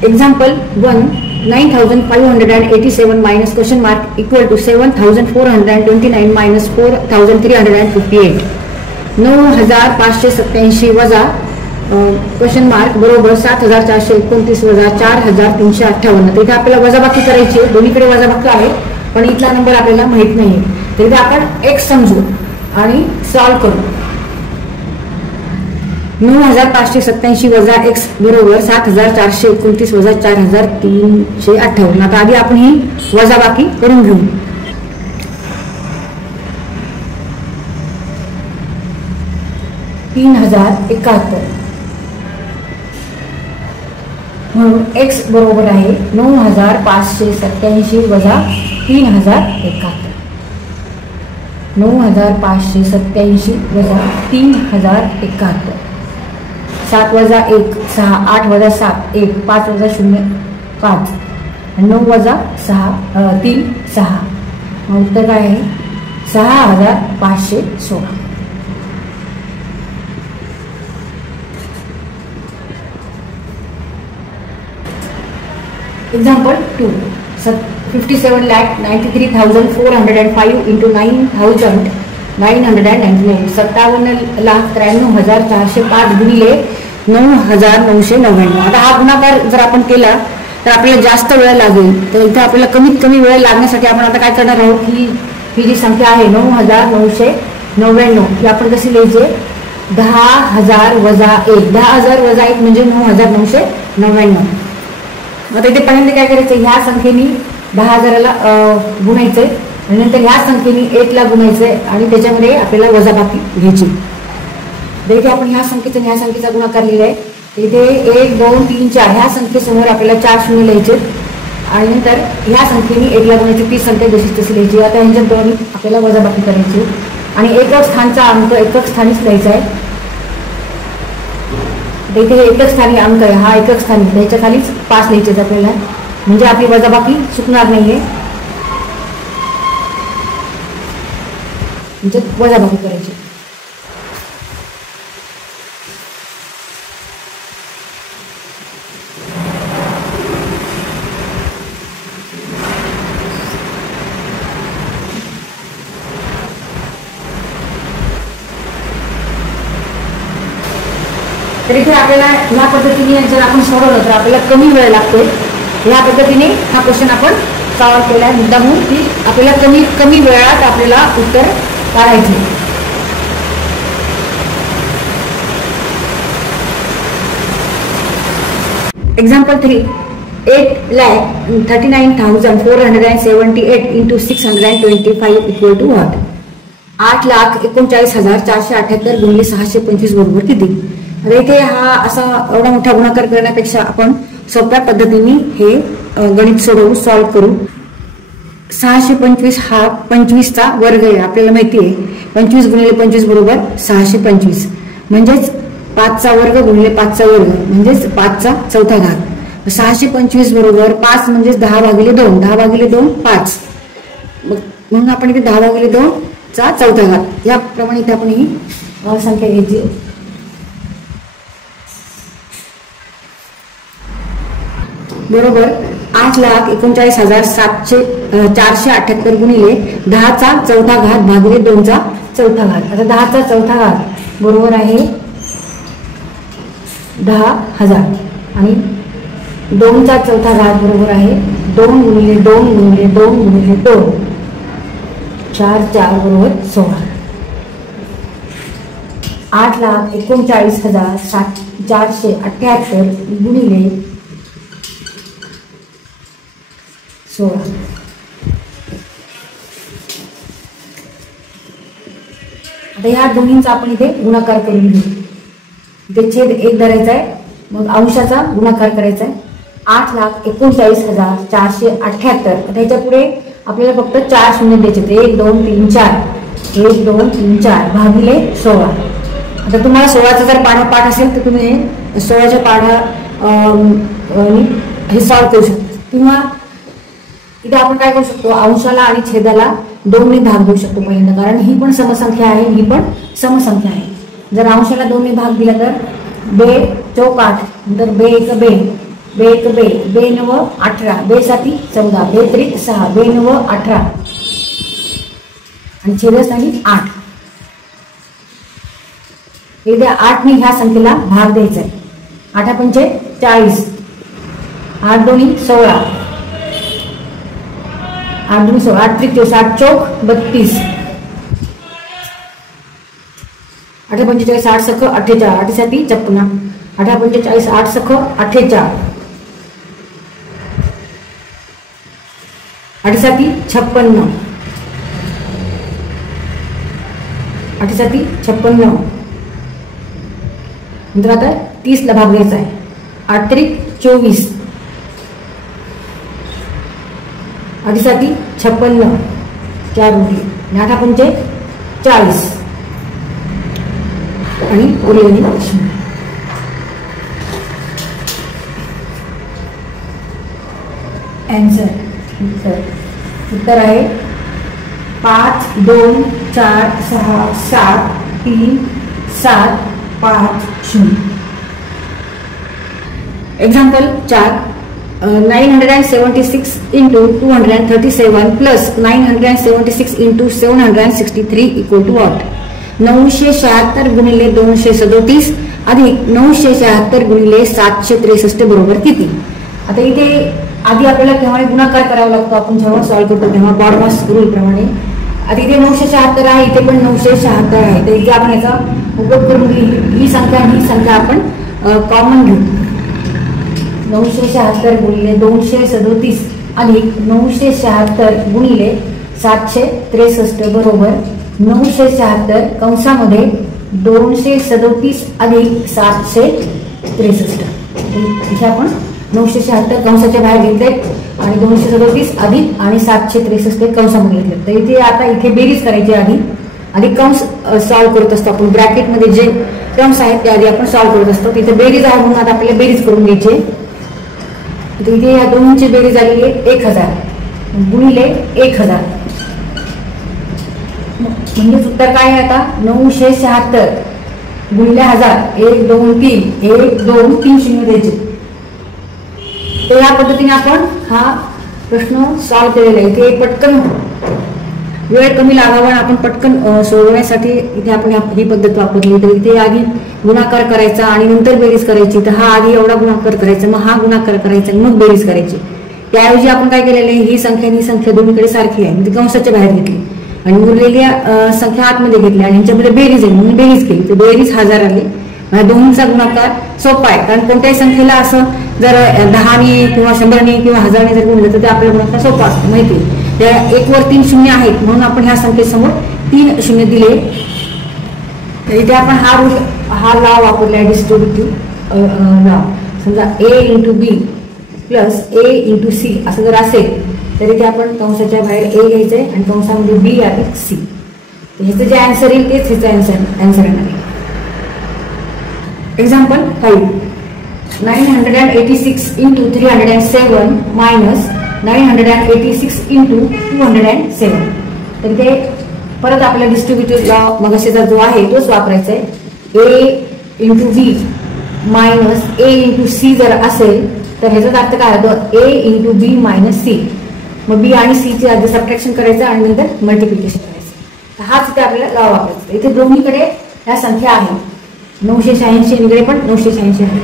Example 1, 9587 minus question mark equal to 7429 minus 4358. 9587 वजा question mark बरोबर 7429 वजा 4358. तर इथे आपल्याला वजाबाकी करायची आहे, दोन्हीकडे वजाबाकी आहे पण इथला नंबर आपल्याला माहित नाही. तर इथे आपण x समजू आणि सॉल्व करू. 9587 वजा x बरोबर 7429 वजा 4358. आता आधी आपण ही वजाबाकी करून घेऊ. म्हणून x बरोबर आहे 9587 वजा 3071. 9587 वजा 3071. 7 वजा 1 6, 8 वजा 7 1, 5 वजा 0 5, 9 वजा 3 6. उत्तर काय आहे 6516. Example 2, 57,93,405 into 9,999. 57,93,405 गुणिले 9,999. आता हा गुणाकार जर आपण केला तर आपल्याला जास्त वेळ लागेल. तर इथे आपल्याला कमीत कमी वेळ लागण्यासाठी आपण आता काय करणार आहोत की ही जी संख्या आहे 9,999 ही आपण कशी लिहायची 10,000 वजा 1. 10,000 वजा 1 म्हणजे 9,999. आता इथे पहिल्यांदा काय करायचं ह्या संख्येने 10,000ला गुणायचंय आणि नंतर ह्या संख्येने 8 ला गुणायचंय आणि त्याच्यामध्ये आपल्याला वजाबाकी घ्यायची. तर इथे आपण ह्या संख्येचा ह्या संख्येचा गुणाकार लिहिलाय. इथे 1 2 3 4 ह्या संख्येसमोर आपल्याला 4 शून्य लिहायचे आणि नंतर ह्या संख्येने 1 ला गुणायची ती संख्या जशी तशी लिहायची. आता ह्यांच्या दोन्ही आपल्याला वजाबाकी करायची आणि एकक स्थानचा अंक एकक स्थानीच लिहायचा आहे. इथे हे एकच स्थानी अंक आहे, हा एकच स्थानी त्याच्या खालीच 5 लिहायचे आपल्याला म्हणजे आपली वजाबाकी चुकणार नाहीये. म्हणजे वजाबाकी करायची. तर इथे आपल्याला ह्या पद्धतीने जर आपण सोडवलं तर आपल्याला कमी वेळ लागतो. ह्या पद्धतीने हा क्वेश्चन आपण सॉल्व केला आहे मुद्दा म्हणून की आपल्याला कमी वेळात आपल्याला उत्तर काढायचे. Example 3, 8,39,478 into 625 equal to what? 8,39,478 गुणिले 625 बरोबर किती? आता इथे हा असा एवढा मोठा गुणाकार करण्यापेक्षा आपण सोप्या पद्धतीने हे गणित सोडवू सॉल्व करू. 625 हा 25चा वर्ग आहे आपल्याला माहिती आहे. 25 गुणिले 25 बरोबर 625 म्हणजेच 5चा वर्ग गुणिले 5चा वर्ग म्हणजेच 5चा चौथा घात. 625 बरोबर 5 म्हणजेच 10/2. 10/2 5. म्हणून आपण इथे 10/2 चा चौथा घात याप्रमाणे इथे आपण ही संख्या घ्यायची. बरोबर 8,39,478 गुणिले 10चा चौथा घात भागिले 2चा चौथा घात. आता 10चा चौथा घात बरोबर आहे 10,000 आणि 2चा चौथा घात बरोबर आहे 2 गुणिले 2 गुणिले 2 गुणिले 2 4 4 बरोबर 16. 8,39,478 गुणिले 16. आता ह्या दोन्हींचा आपण इथे गुणाकार करून घेऊ. इथे छेद 1 धरायचा आहे मग अंशाचा गुणाकार करायचा आहे. 8,39,478. आता ह्याच्या पुढे आपल्याला फक्त 4 शून्य द्यायचे 1 2 3 4 1 2 3 4 भागिले 16. आता तुम्हाला 16चा जर पाठ असेल तर तुम्ही 16च्या पाढा हे सॉल्व करू शकता किंवा इथे आपण काय करू शकतो अंशाला आणि छेदाला 2 ने भाग देऊ शकतो पहिल्यांदा कारण ही पण समसंख्या आहे ही पण समसंख्या आहे. जर अंशाला 2 ने भाग दिला तर 2 चौक 8 नंतर 2 1 2 बे एक बे, बे 9 18, बे 7 14, बे 3 6, बे 9 18 आणि छेदस्थानी 8. इथे 8 ने ह्या संख्येला भाग द्यायचा आहे. 8 पंचे 40, 8 दोन्ही 16, 8 दोन्ही 16, 8 त्रिक 8 चौक 32, 8 45 8 सख 48, 8 7 56, 8 45 8 सख 48, 8 7 56, 8 7 56. नंतर आता 30 ला भाग द्यायचा आहे. 8 त्रिक 24, 8 7 56, 4 उरली, 8 पंचे 40 आणि उरलेली आन्सर. उत्तर आहे 5 2 4 6 7 3 7 5 0. Example 4. 976 into 237 plus 976 into 763 equal to what? 976 गुणिले 237 अधिक 976 गुणिले 763 बरोबर किती? आता इथे आधी आपल्याला केव्हा गुणाकार करावा लागतो. आपण जेव्हा सॉल्व्ह करतो तेव्हा बॉडमास रूल प्रमाणे. आता इथे 976 आहे, इथे पण 976 आहे. तर इथे आपण याचा उपयोग करून ही संख्या आपण कॉमन घेऊ. 976 गुणिले 237 अधिक 976 गुणिले 763 बरोबर 976 कंसामध्ये 237 अधिक 763. इथे आपण 976 कंसाच्या बाहेर घेतले आणि 237 अधिक आणि 763 कंसामध्ये घेतले. तर इथे आता इथे बेरीज करायची. आधी कंस सॉल्व्ह करत असतो आपण. ब्रॅकेटमध्ये जे टर्म्स आहेत ते आधी आपण सॉल्व्ह करत असतो. तिथे बेरीज आहे म्हणून आता आपल्याला बेरीज करून घ्यायची. इथे या दोनची बेरीज आलेली आहे 1000 गुणिले 1000 म्हणजे उत्तर काय आहे आता 976 गुणिले 1000 1 2 3 1 2 3 0 द्यायचे. तर या पद्धतीने आपण हा प्रश्न सॉल्व्ह केलेला आहे. इथे पटकन वेळ कमी लागावा आपण पटकन सोडवण्यासाठी इथे आपण ही पद्धत वापरली. तर इथे आधी गुणाकार करायचा आणि नंतर बेरीज करायची. तर हा आधी एवढा गुणाकार करायचा, मग हा गुणाकार करायचा, मग बेरीज करायची. त्याऐवजी आपण काय केलेलं आहे, ही संख्या दोन्हीकडे सारखी आहे म्हणजे कंसाच्या बाहेर घेतली आणि उरलेल्या संख्या आतमध्ये घेतल्या आणि यांच्यामध्ये बेरीज आहे म्हणून बेरीज केली. तर बेरीज 1000 आली. दोन्हीचा गुणाकार सोपा आहे कारण कोणत्याही संख्येला असं जर 10ने किंवा 100ने किंवा 1000ने जर गुणलं तर ते आपल्या गुणाकार सोपा असतो माहिती. त्या 1 वर 3 शून्य आहेत म्हणून आपण ह्या संख्येसमोर 3 शून्य दिले. तर इथे आपण हा लॉ वापरला डिस्ट्रीब्युटिव्ह लॉ. समजा A into B plus A into C असं जर असेल तर इथे आपण कंसाच्या बाहेर A घ्यायचंय आणि कंसामध्ये B अधिक C. ह्याचं जे आन्सर येईल तेच ह्याचं आन्सर येणार आहे. एक्झाम्पल 5. 986 into 307 minus 986 into 207. तर ते परत आपल्या डिस्ट्रीब्युटिव्ह लॉ मगाशीचा जो आहे तोच वापरायचा आहे. A into B minus A into C जर असेल तर ह्याचा अर्थ काय होतो A into B minus C. मग बी आणि सी ची आधी सबट्रॅक्शन करायचं आणि नंतर मल्टिप्लिकेशन करायचं. तर हाच इथे आपल्याला लॉ वापरायचा. इथे दोन्हीकडे ह्या संख्या आहेत 986 इकडे पण 986 आहे.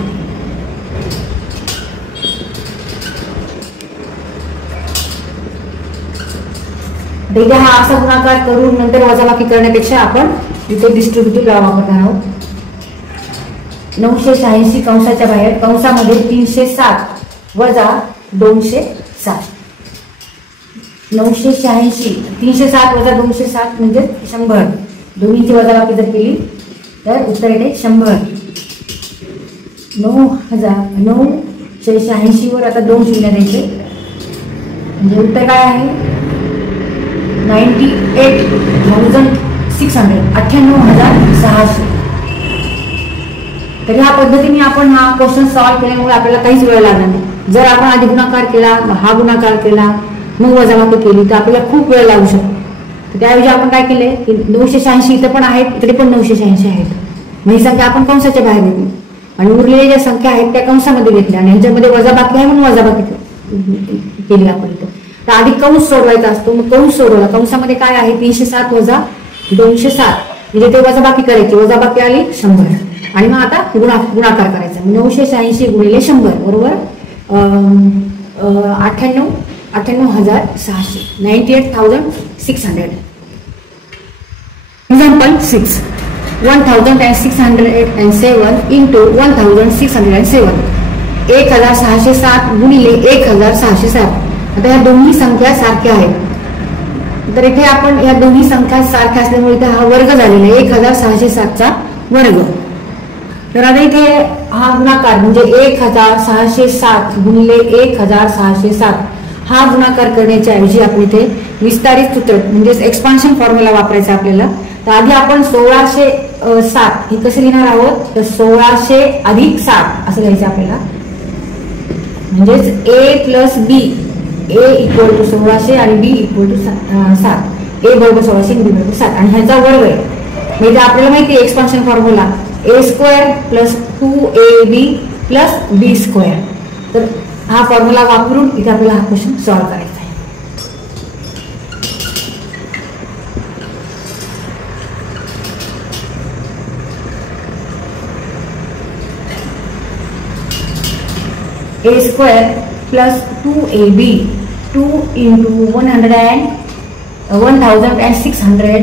इथे हा असा गुणाकार करून नंतर वजाबाकी करण्यापेक्षा आपण इथे डिस्ट्रीब्युटिव्ह लॉ वापरणार आहोत. 986 कंसाच्या बाहेर कंसामध्ये 307 वजा 207. 986 307 वजा 207 म्हणजे 100. दोन्हीची वजाबाकी जर केली तर उत्तर येते 100. 986 वर आता 2 शून्य द्यायचे म्हणजे उत्तर काय आहे 98,600 98,600. तर ह्या पद्धतीने आपण हा क्वेश्चन सॉल्व्ह केल्यामुळे आपल्याला काहीच वेळ लागणार नाही. जर आपण आधी गुणाकार केला, हा गुणाकार केला, मग वजाबाकी केली तर आपल्याला खूप वेळ लागू शकतो. तर त्याऐवजी आपण काय केले की 986 इथं पण आहेत, इकडे पण 986 आहेत. ही संख्या आपण कंसाच्या बाहेर घेतली. आणि उरलेल्या ज्या संख्या आहेत त्या कंसामध्ये घेतल्या आणि यांच्यामध्ये वजाबाकी आहे म्हणून वजाबाकी केली आपण इथं. तर आधी कंस सोडवायचा असतो, मग कंस सोडवला. कंसामध्ये काय आहे 307 वजा 207 म्हणजे ते वजाबाकी करायची, वजाबाकी आली 100 आणि मग आता गुणाकार करायचा. 986 गुणिले 100 बरोबर 98,600 98,600. एक्झाम्पल 6 1607 इंटू 1607 1607 गुणिले 1607. आता ह्या दोन्ही संख्या सारख्या आहेत, तर इथे आपण ह्या दोन्ही संख्या सारख्या असल्यामुळे इथे हा वर्ग झालेला आहे 1607चा वर्ग. तर आता इथे हा गुणाकार म्हणजे 1607 गुणिले 1607 हा गुणाकार करण्याच्या ऐवजी आपण इथे विस्तारित सूत्र म्हणजेच एक्सपान्शन फॉर्म्युला वापरायचा आपल्याला. तर आधी आपण 1607 हे कसे लिहिणार आहोत, तर 1600 अधिक 7 असं लिहायचं आपल्याला. म्हणजेच a plus B, a equal to 1600 आणि b इक्वल टू 7. a बरोबर 1600 आणि b बरोबर 7 आणि ह्याचा वर्ग आहे. म्हणजे आपल्याला माहिती आहे expansion formula a square plus 2ab plus b square. तर हा फॉर्म्युला वापरून इथे आपल्याला हा क्वेश्चन सॉल्व्ह करायचा आहे. a square plus 2ab 2 into 1600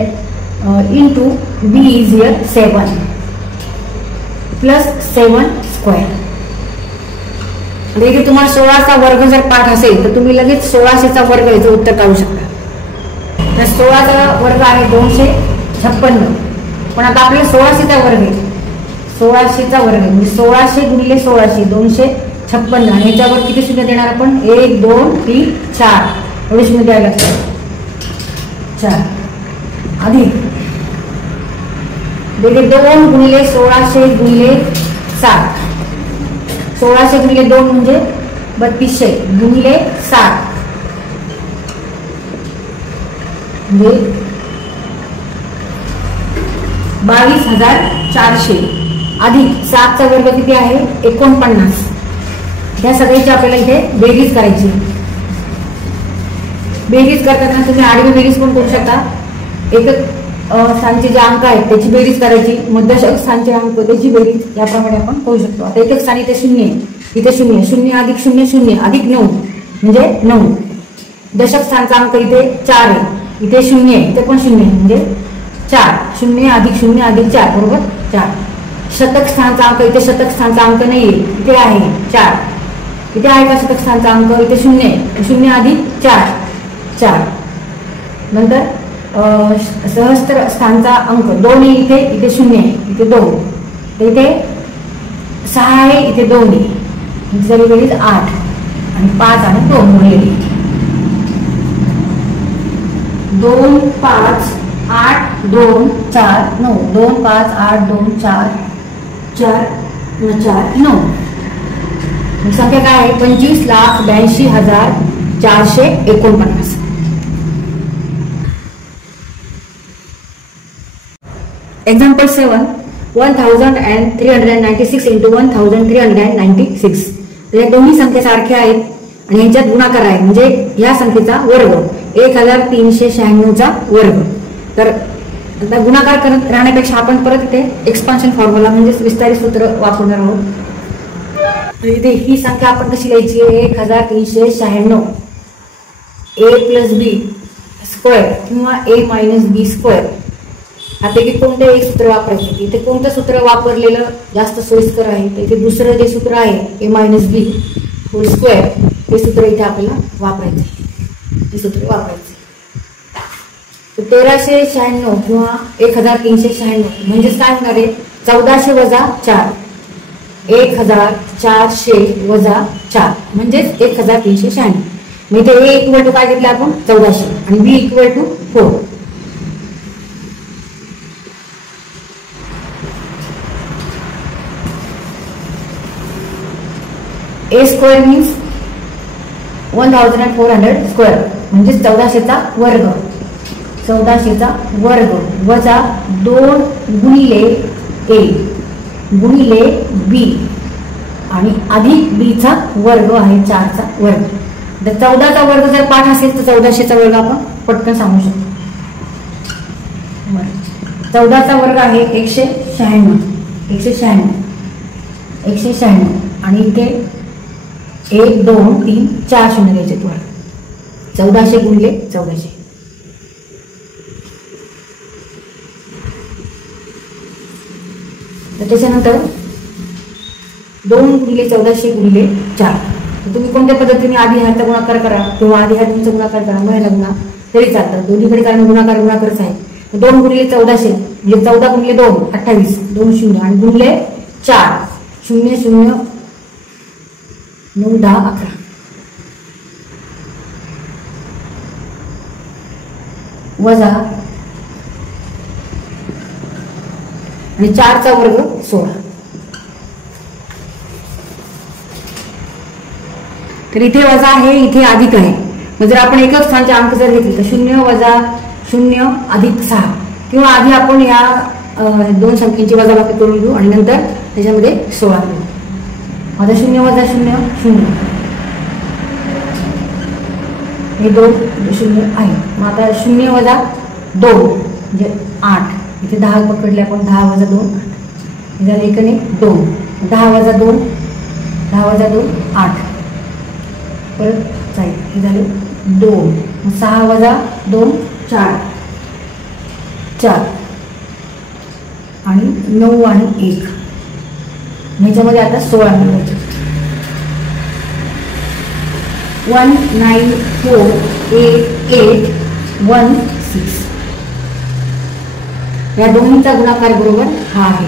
into b is here 7 plus 7 square. इथे तुम्हाला 16चा वर्ग जर पाठ असेल तर तुम्ही लगेच 1600चा वर्ग याचं उत्तर काढू शकता. तर 16चा वर्ग आहे 256, पण आता आपल्याला 1600चा वर्ग आहे 1600चा वर्ग म्हणजे 1600 गुणिले 1600 256 आणि याच्यावर किती शून्य देणार आपण 1 2 3 4 एवढे शून्य द्यायला लागतात 4 अधिक 2 गुणिले 1600 गुणिले 7 1600 गुणिले 2 म्हणजे 3200 गुणिले 7 म्हणजे 22,400 अधिक 7चा वर्ग किती आहे 49. ह्या सगळ्याची आपल्याला इथे बेरीज करायची. बेरीज करताना तुम्ही आडवी बेरीज पण करू शकता. एकक स्थानचे जे अंक आहेत त्याची बेरीज करायची, मग दशक स्थानचे अंक त्याची बेरीज याप्रमाणे आपण करू शकतो. आता एकक स्थानी इथे 0 आहे, इथे 0 0 अधिक 0 0 अधिक 9 म्हणजे 9. दशक स्थानचा अंक इथे 4 आहे, इथे 0 आहे, इथे पण 0 आहे म्हणजे 4 0 अधिक 0 अधिक 4 बरोबर 4. शतक स्थानचा अंक इथे शतक स्थानचा अंक नाहीये, इथे आहे 4. इथे आहे का शतक स्थानचा अंक इथे 0 आहे, 0 अधिक 4 4. नंतर सहस्त्र स्थानचा अंक 2 आहे, इथे 0 आहे, इथे 2, इथे 6 आहे, इथे 2 आहे, जरी बेरीज 8 आणि 5 आणि 2 मिळालेली 2 5 8 2 4 9 2 5 8 2 4 4 4 9. संख्या काय आहे 25,82,449. Example 7 1396 into 1396. या दोन्ही संख्या सारख्या आहेत आणि यांच्यात गुणाकार आहे म्हणजे या संख्येचा वर्ग 1396चा वर्ग. तर आता गुणाकार करत राहण्यापेक्षा आपण परत इथे एक्सपान्शन फॉर्म्युला म्हणजेच विस्तारित सूत्र वापरणार आहोत. इथे ही संख्या आपण कशी लिहायची 1396 a प्लस बी स्क्वेअर किंवा a मायनस बी स्क्वेअर. आता इथे कोणतं एक सूत्र वापरायचं, इथे कोणतं सूत्र वापरलेलं जास्त सोयीस्कर आहे तर इथे दुसरं जे सूत्र आहे a minus B whole square ते सूत्र इथे आपल्याला वापरायचं, हे सूत्र वापरायचं. 1396 किंवा 1396 म्हणजेच काय होणार आहे 1400 वजा 4 1400 वजा 4 म्हणजेच 1396. मग इथे a इक्वल टू काय घेतलं आपण 1400 आणि b equal to 4. a square means 1400 square म्हणजे 1400चा वर्ग 1400चा वर्ग वजा 2 गुणिले a गुणिले बी आणि अधिक बीचा वर्ग आहे 4चा वर्ग. जर 14चा वर्ग जर 5 असेल तर 1400चा वर्ग आपण पटकन सांगू शकतो. 14चा वर्ग आहे 196 आणि इथे 1 2 3 4 शून्य द्यायचे तुम्हाला. 1400 गुणिले 1400. त्याच्यानंतर 2 गुणिले 1400 गुणिले 4. तर तुम्ही कोणत्या पद्धतीने आधी ह्याचा गुणाकार करा किंवा आधी ह्या तुमचा गुणाकार करा, मग ह्याला गुणा तरी चालतं. दोन्हीकडे कारण गुणाकारच आहे. 2 गुणिले 1400 म्हणजे 14 गुणिले 2 28 2 शून्य आणि गुणिले 4 0 0 9 10 11 वजा आणि 4चा वर्ग 16. तर इथे वजा आहे, इथे अधिक आहे. मग जर आपण एकच स्थानचे अंक जर घेतले तर 0 वजा 0 अधिक 6 किंवा आधी आपण या 2 संख्येची वजाबाकी करून घेऊ आणि नंतर त्याच्यामध्ये 16 घेऊ. आता 0 वजा 0 0 हे 2 0 आहे. मग आता 0 वजा 2 म्हणजे 8. इथे 10 पकडले आपण. 10 वजा 2 8 झाले. एकाने 2. 10 वजा 2 8 परत जाईल. हे झाले 2. 6 वजा 2 4 आणि 9 आणि 1 ह्याच्यामध्ये आता 16 मिळवायचे. 1948816 या दोन्हीचा गुणाकार बरोबर हा आहे.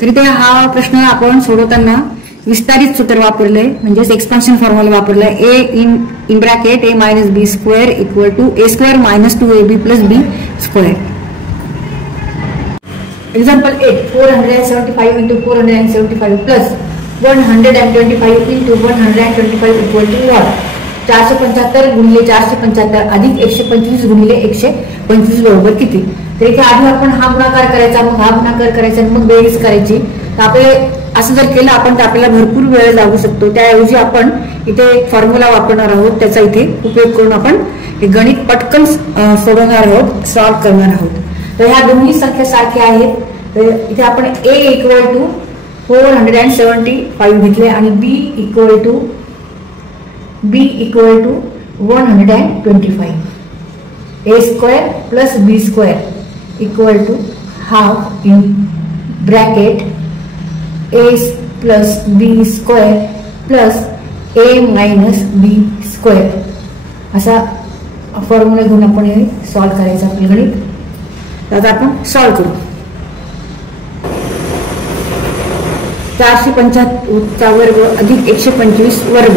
तरी ते हा प्रश्न आपण सोडवताना विस्तारित सूत्र वापरलंय, म्हणजेच एक्सपान्शन फॉर्म्युला वापरलाय. a in bracket a minus b square equal to a square minus 2ab plus b square. Example 8. 475 into 475 plus 125 into 125 equal to what? 475 गुणिले 475 अधिक 125 गुणिले 125 बरोबर किती? तर इथे आधी आपण हा गुणाकार करायचा, मग हा गुणाकार करायचा, मग बेरीज करायची. तर आपले असं जर केलं आपण तर आपल्याला भरपूर वेळ लागू शकतो. त्याऐवजी आपण इथे एक फॉर्म्युला वापरणार आहोत. त्याचा इथे उपयोग करून आपण हे गणित पटकन सोडवणार आहोत, सॉल्व्ह करणार आहोत. तर ह्या दोन्ही संख्या सारख्या आहेत. तर इथे आपण a इक्वल टू 475 घेतले आणि b equal to 125. a square plus b square equal to half in bracket a plus b square plus a minus b square असा फॉर्म्युला घेऊन आपण हे सॉल्व्ह करायचं आपलं गणित. आता आपण सॉल्व्ह करू. 475 वर्ग अधिक 125 वर्ग.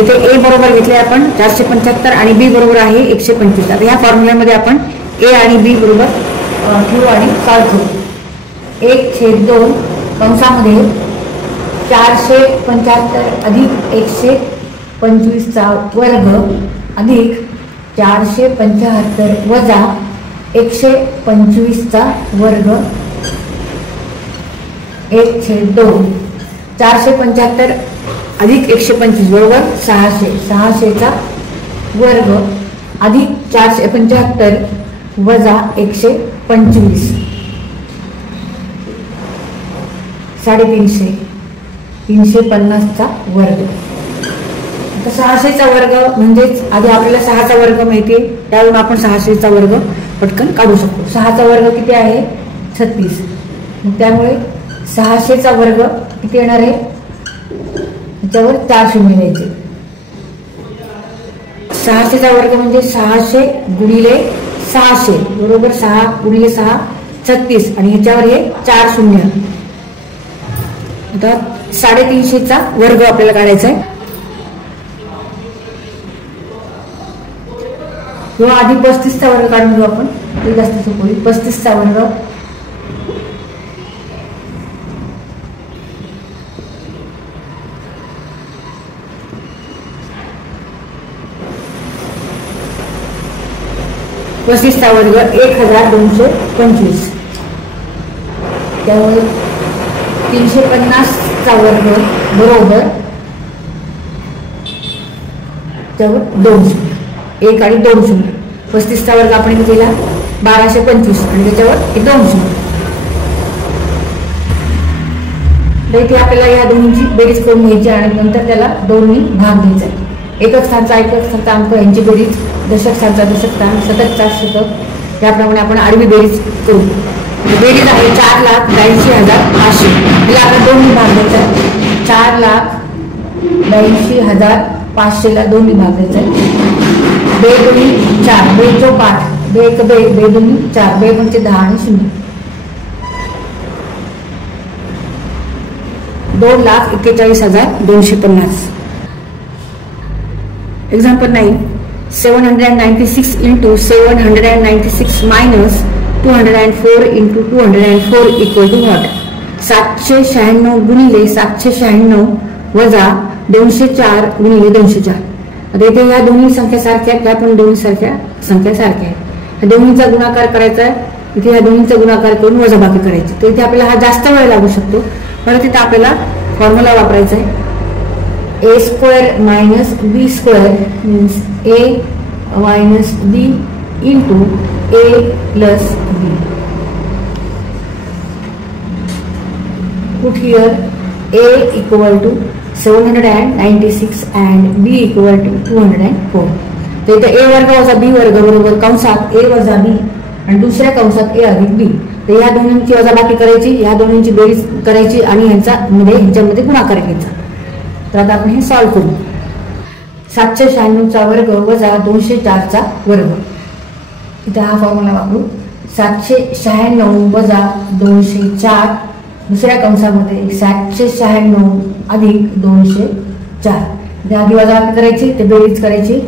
इथे a बरोबर घेतले आपण 475 आणि b बरोबर आहे 125. आता या फॉर्म्युल्यामध्ये आपण a आणि b बरोबर ठेवू आणि सॉल्व्ह करू. 1/2 कंसामध्ये 475 अधिक 125 चा वर्ग अधिक 475 वजा 125 चा वर्ग 1/2. 475 अधिक 125 बरोबर 600. 600 चा वर्ग अधिक 475 वजा 125 350. 350 चा वर्ग. आता 600 चा वर्ग म्हणजेच आधी आपल्याला 6 चा वर्ग माहितीये, त्यावरून आपण 600 चा वर्ग पटकन काढू शकतो. 6 चा वर्ग किती आहे 36. त्यामुळे 600 चा वर्ग किती येणार आहे, त्याच्यावर 4 शून्य द्यायचे. 600 चा वर्ग म्हणजे 600 गुणिले 600 बरोबर 6 गुणिले 6 36 आणि ह्याच्यावर हे 4 शून्य. आता 350 चा वर्ग आपल्याला काढायचा आहे. किंवा आधी 35 चा वर्ग काढून घेऊ आपण, ते जास्त सोपं होईल. 35 चा वर्ग 35चा वर्ग 1225, त्यामुळे 350चा वर्ग बरोबर त्यावर 2 शून्य, 1 आणि 2 शून्य. 35चा वर्ग आपण इथे दिला 1225 आणि त्याच्यावर 2 शून्य. इथे आपल्याला या दोन्हीची बेरीज करून घ्यायची आणि नंतर त्याला 2 ने भाग द्यायचा आहे. एकक स्थानचा अंक यांची बेरीज, दशक स्थानचा दशक स्थान, शतकचा शतक, याप्रमाणे आपण आडवी बेरीज करू. बेरीज आहे 4,82,500. तिला आपण 2 ने भाग द्यायचा आहे. 4,82,500 ला 2 ने भाग द्यायचा आहे. 2 दुनी 4, 2 चौक 8, 2 एक 2, 2 दुनी 4, 2 पंचे 10 आणि 0. 2,41,250. Example 9. 796 into 796 minus 204 into 204 equal to what? 796 गुणिले 796 वजा 204 गुणिले 204. आता इथे या दोन्ही संख्या सारख्या आहेत, पण दोन्ही संख्या सारख्या आहेत. दोन्हीचा गुणाकार करायचा आहे. इथे या दोन्हीचा गुणाकार करून वजाबाकी करायची. तर इथे आपल्याला हा जास्त वेळ लागू शकतो. परत इथे आपल्याला फॉर्म्युला वापरायचा आहे. a square minus b square means a minus b into a plus b. Put here a equal to 796 and b equal to 204. तर इथे a वर्ग वजा b वर्ग बरोबर कंसात a वजा b आणि दुसऱ्या कंसात a अधिक b. तर या दोन्हींची वजाबाकी करायची, या दोन्हींची बेरीज करायची आणि ह्यांच्यामध्ये गुणाकार घ्यायचा. तर आता आपण हे सॉल्व्ह करू. 796चा वर्ग वजा 204चा वर्ग. इथे हा फॉर्म्युला वापरू. 796 वजा 204, दुसऱ्या कंसामध्ये 796 अधिक 204. इथे आधी वजाबाकी करायची, ते बेरीज करायची.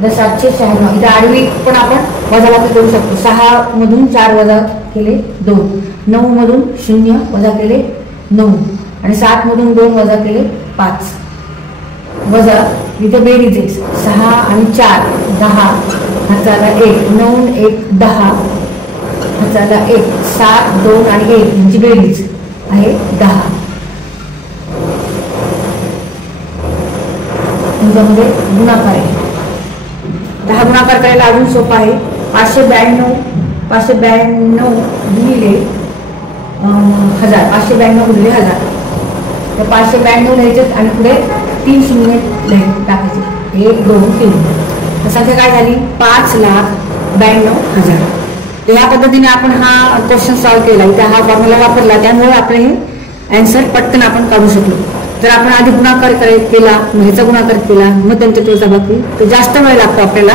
796 इथे आडवी पण आपण वजाबाकी करू शकतो. 6 मधून 4 वजा केले 2, 9 मधून 0 वजा केले 9 आणि 7 मधून 2 वजा केले 5. वजा इथे बेरीज आहे 6 आणि 4 10, हाताला 1, 9 1 10, हाताला 1, 7 2 आणि 1 यांची बेरीज आहे 10. तुमच्यामध्ये गुणाकार आहे. 10 गुणाकार करायला अजून सोपा आहे. 592 गुणिले 1000, 592 गुणिले 1000. तर 592 लिहायचे आणि पुढे 3 शून्य टाकायचे. 1 2 3. तर संख्या काय झाली? 5,92,000. तर ह्या पद्धतीने आपण हा क्वेश्चन सॉल्व्ह केला. इथे हा फॉर्म्युला वापरला, त्यामुळे आपले हे आन्सर पटकन आपण काढू शकलो. जर आपण आधी गुणाकार केला, ह्याचा गुणाकार केला, मग त्यांच्या वजाबाकी, तर जास्त वेळ लागतो आपल्याला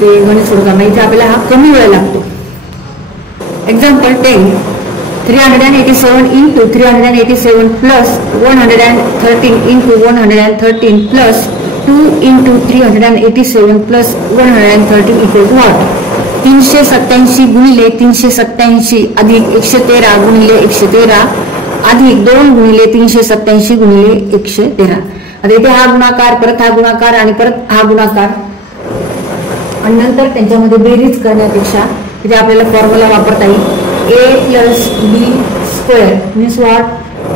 ते गणित सोडवताना. इथे आपल्याला हा कमी वेळ लागतो. Example 10. 387 into 387 plus 113 into 113 plus 2 into 387 plus 113 equal to what? 387 गुणिले 387 अधिक 113 गुणिले 113 अधिक 2 गुणिले 387 गुणिले 113. आता इथे हा गुणाकार, परत हा गुणाकार आणि परत हा गुणाकार आणि नंतर त्यांच्यामध्ये बेरीज करण्यापेक्षा इथे आपल्याला फॉर्म्युला वापरता येईल. a plus b square means what?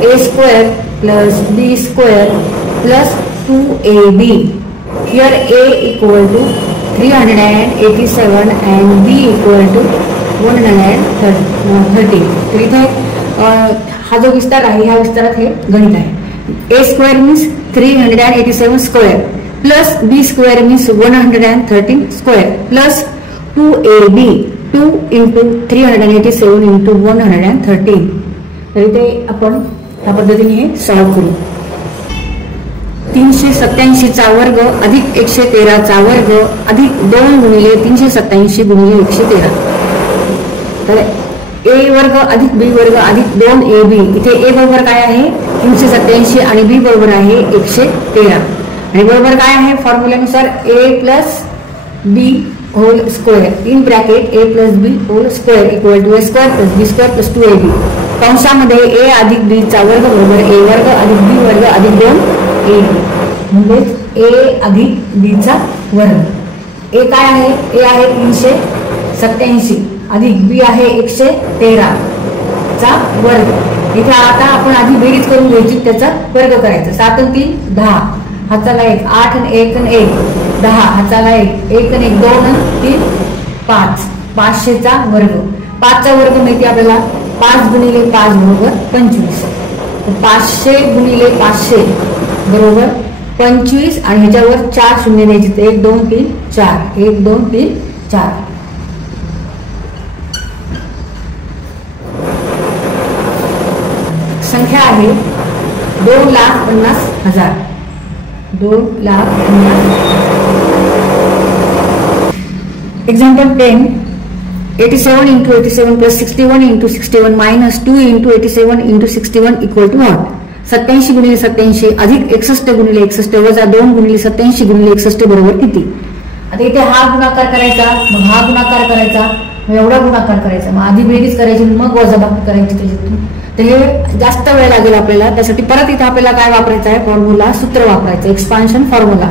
a square plus b square plus 2ab. Here a equal to 387 and b equal to 130. तर इथे हा जो विस्तार आहे, ह्या विस्तारात हे गणित आहे. a square means 387 square plus b square means 113 square plus 2ab. 2 into 387 into 113. तर इथे आपण या पद्धतीने हे सॉल्व्ह करू. 387चा वर्ग अधिक 113चा वर्ग अधिक 2 गुणिले 387 गुणिले 113. तर a वर्ग अधिक b वर्ग अधिक 2ab. इथे a बरोबर काय आहे? 387 आणि b बरोबर आहे 113. आणि बरोबर काय आहे? फॉर्म्युल्यानुसार a plus b whole square in bracket a plus b whole square equal to a square plus b square plus 2ab. कंसामध्ये a अधिक b चा वर्ग बरोबर a वर्ग अधिक b वर्ग अधिक 2ab. म्हणजे a अधिक b चा वर्ग. ए काय आहे, ए आहे 387 अधिक बी आहे 113 चा वर्ग. इथे आता आपण आधी बेरीज करून घ्यायची, त्याचा वर्ग करायचा. 7 आणि 3 10, हाताला 1, 8 आणि 1 आणि 1 10, हाताला 1, 1 आणि 1 2 आणि 3 5, 500 चा वर्ग. 5 चा वर्ग माहिती आपल्याला 5 गुणिले 5 बरोबर 25. 500 गुणिले 500 बरोबर 25 आणि ह्याच्यावर 4 शून्य द्यायचे. 1 2 3 4, 1 2 3 4. संख्या आहे 2,50,000. 2,50,000. Example 10. 87 into 87 plus 61 into 61 minus 2 into 87 into 61 equal to what? 87 गुणिले 87 अधिक 61 गुणिले 61 वजा 2 गुणिले 87 गुणिले 61 बरोबर किती? आता इथे हा गुणाकार करायचा, मग हा गुणाकार करायचा, मग एवढा गुणाकार करायचा, मग आधी बेरीज करायची, मग वजाबाकी करायची त्याच्यातून. तर हे जास्त वेळ लागेल आपल्याला. त्यासाठी परत इथे आपल्याला काय वापरायचं आहे, फॉर्म्युला, सूत्र वापरायचं, expansion formula.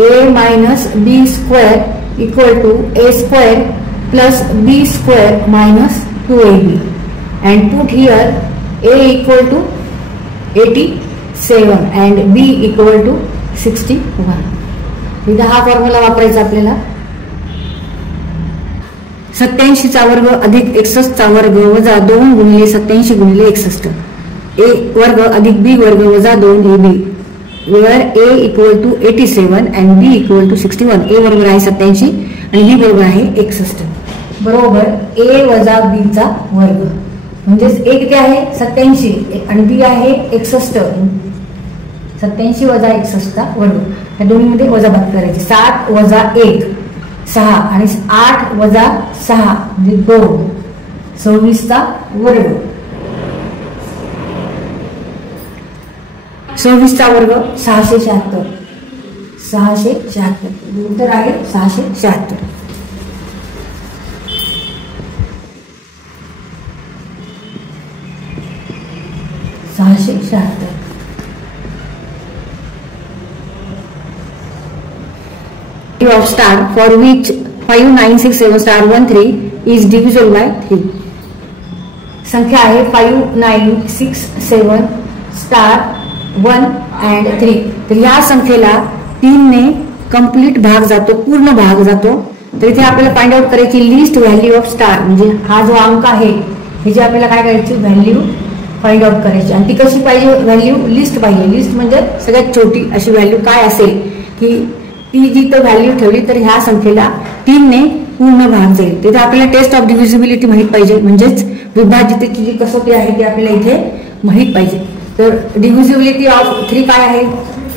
a minus B square equal to A square plus b square minus 2ab and put here a equal to 87 and b equal to 61. इथे हा फॉर्म्युला वापरायचा आपल्याला. 87 चा वर्ग अधिक 61 चा वर्ग वजा 2 गुणिले 87 गुणिले 61 a वर्ग अधिक b वर्ग वजा 2ab where a equal to 87 and b equal to 61. a बरोबर आहे 87 आणि b बरोबर आहे 61 बरोबर a वजा b चा वर्ग. म्हणजेच a किती आहे 87 आणि b आहे 61. 87 वजा 61 चा वर्ग. या दोन्हीमध्ये वजाबाकी करायची. 7 वजा 1 6 आणि 8 वजा 6 म्हणजे 2, 26 चा वर्ग. 26 चा वर्ग 676. 676 उत्तर आहे 676. of star for which 5967 star 13 is divisible by 3. संख्या आहे 5967 स्टार 1 and 3. तर या संख्येला 3 ने कंप्लीट भाग जातो, पूर्ण भाग जातो. तर इथे आपल्याला फाइंड आउट करायची लिस्ट व्हॅल्यू ऑफ स्टार. म्हणजे हा जो अंक आहे ह्याची आपल्याला काय करायची, व्हॅल्यू फाइंड आउट करायची. आणि ती कशी पाहिजे, व्हॅल्यू लिस्ट पाहिजे. लिस्ट म्हणजे सगळ्यात छोटी अशी व्हॅल्यू काय असेल की ती जी तो व्हॅल्यू ठेवली तर ह्या संख्येला 3 ने पूर्ण भाग जाईल. तिथे आपल्याला टेस्ट ऑफ डिव्हिजिबिलिटी माहित पाहिजे, म्हणजेच विभाजितेची जी कसोटी आहे ती आपल्याला इथे माहित पाहिजे. तर डिव्हिजिबिलिटी ऑफ 3 काय आहे,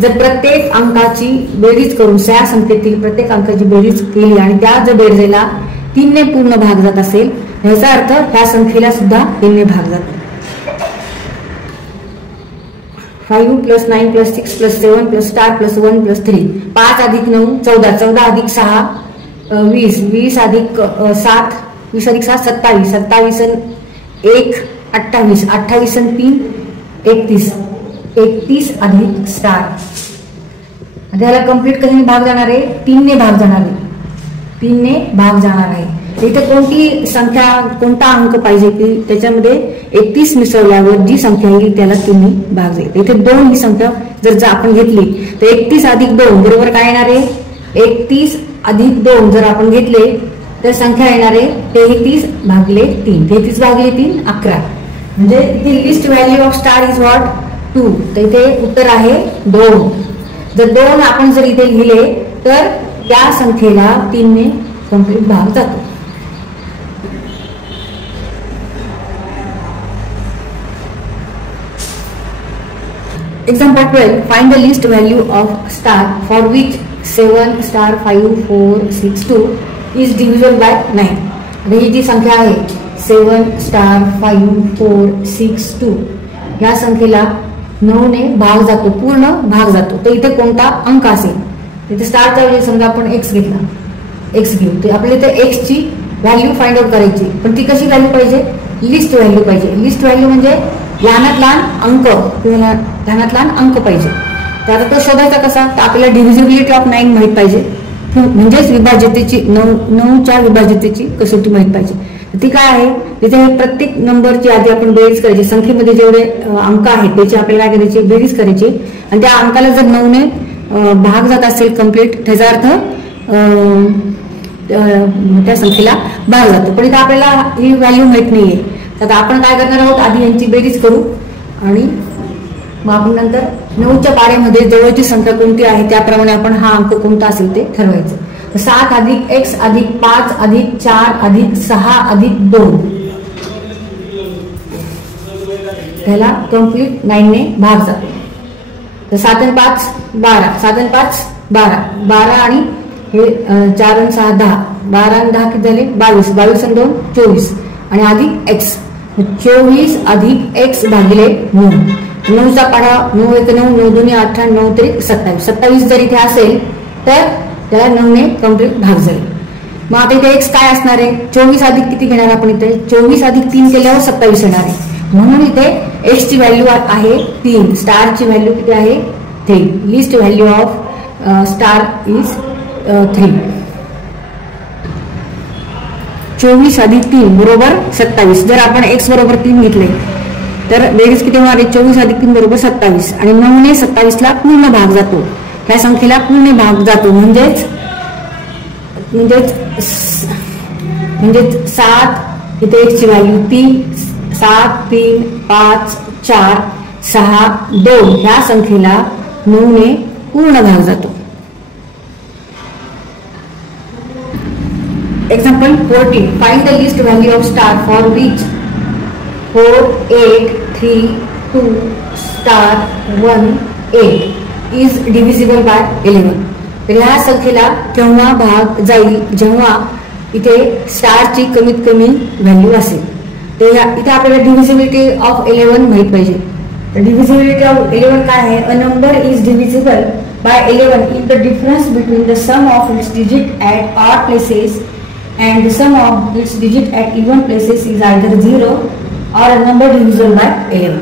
जर प्रत्येक अंकाची बेरीज करून त्या संख्येतील प्रत्येक अंकाची बेरीज केली आणि त्या जर बेरजेला 3 ने पूर्ण भाग जात असेल याचा अर्थ ह्या संख्येला सुद्धा 3 ने भाग जातो. 5 + 9 + 6 + 7 + स्टार + 1 + 3. 5 अधिक 9 14, 14 अधिक 6 20, 20 अधिक 7, 20 अधिक 7 27, 27 आणि 1 28, 28 आणि 3 31, 31 अधिक स्टार. त्याला कंप्लीट कशाने भाग जाणार आहे, 3 ने भाग जाणार आहे. 3 ने भाग जाणार आहे. इथे कोणती संख्या, कोणता अंक पाहिजे की त्याच्यामध्ये 31 मिसळल्यावर जी संख्या येईल त्याला 3 ने भाग जाईल. इथे 2 ही संख्या जर आपण घेतली तर 31 अधिक 2 बरोबर काय येणार आहे, 31 अधिक 2 जर आपण घेतले तर संख्या येणार आहे 33 भागिले 3. 33 भागिले 3 11. म्हणजे इथे list value of star is what 2. तर इथे उत्तर आहे 2. जर 2 आपण जर इथे लिहिले तर त्या संख्येला 3 ने कंप्लीट भाग जातो. Example 12. Find the least value of star for which 7 star 5 4 6 2 is divisible by 9. ही जी संख्या आहे 7 स्टार 5 4 6 2 या संख्येला 9 ने भाग जातो, पूर्ण भाग जातो. तर इथे कोणता अंक असेल, इथे स्टारचा ऐवजी समजा आपण x घेतला, x घेऊ तर आपल्याला इथे x ची व्हॅल्यू फाइंड आउट करायची. पण ती कशी व्हॅल्यू पाहिजे, लिस्ट व्हॅल्यू पाहिजे. लिस्ट व्हॅल्यू म्हणजे लहानात लहान अंक किंवा लहानात लहान अंक पाहिजे. तर आता तो शोधायचा कसा, तर आपल्याला डिव्हिजिबिलिटी ऑफ 9 माहित पाहिजे. म्हणजेच विभाज्यतेची 9च्या विभाज्यतेची कसोटी माहित पाहिजे. ती काय आहे, तिथे प्रत्येक नंबरची आधी आपण बेरीज करायची. संख्येमध्ये जेवढे अंक आहेत त्याची आपल्याला काय करायची, बेरीज करायची. आणि त्या अंकाला जर 9ने भाग जात असेल कम्प्लीट, त्याचा अर्थ त्या संख्येला भाग जातो. पण इथे आपल्याला ही व्हॅल्यू माहित नाहीये. तर आपण काय करणार आहोत, आधी यांची बेरीज करू आणि मग आपण नंतर 9च्या पाढ्यामध्ये जवळची संख्या कोणती आहे त्याप्रमाणे आपण हा अंक कोणता असेल ते ठरवायचं. 7 अधिक x अधिक 5 अधिक 4 अधिक 6 अधिक 2 त्याला कम्प्लीट 9ने भाग जातो. तर 7 आणि 5 12, 7 आणि 5 12, 12 आणि हे 4 आणि 6 10, 12 आणि 10 किती झाले 22, 22 आणि 2 24 आणि अधिक x 24 अधिक x भागिले 9. 9चा पाढा 9 1 9, 9 2 18, 9 3 27. 27 जर इथे असेल तर त्याला 9ने कम्प्लीट भाग जाईल. मग आता इथे x काय असणार आहे, 24 अधिक किती घेणार आपण इथे, 24 अधिक 3 केल्यावर 27 येणार आहे. म्हणून इथे x ची व्हॅल्यू आहे 3, स्टार ची व्हॅल्यू किती आहे 3. List value of star is 3. 24 अधिक 3 बरोबर 27. जर आपण x बरोबर 3 घेतले तर बेरीज किती होणार आहे, 24 अधिक 3 बरोबर 27 आणि 9ने 27ला पूर्ण भाग जातो. ह्या संख्येला पूर्ण भाग जातो. म्हणजेच 7 इथे x ची व्हॅल्यू 3, 7 3 5 4 6 2 ह्या संख्येला 9ने पूर्ण भाग जातो. Example 14. Find the list value of star for which 4 8 3 2 star 1 8 is divisible by 11. तर ह्या संख्येला केव्हा भाग जाईल, जेव्हा इथे स्टारची कमीत कमी व्हॅल्यू असेल. तर इथे आपल्याला डिव्हिजिबिलिटी ऑफ 11 माहित पाहिजे. तर डिव्हिजिबिलिटी ऑफ 11 काय आहे, a number is divisible by 11 if the difference between the sum of its digit at odd places and the sum of its digit at even places is either 0 or a number divisible by 11.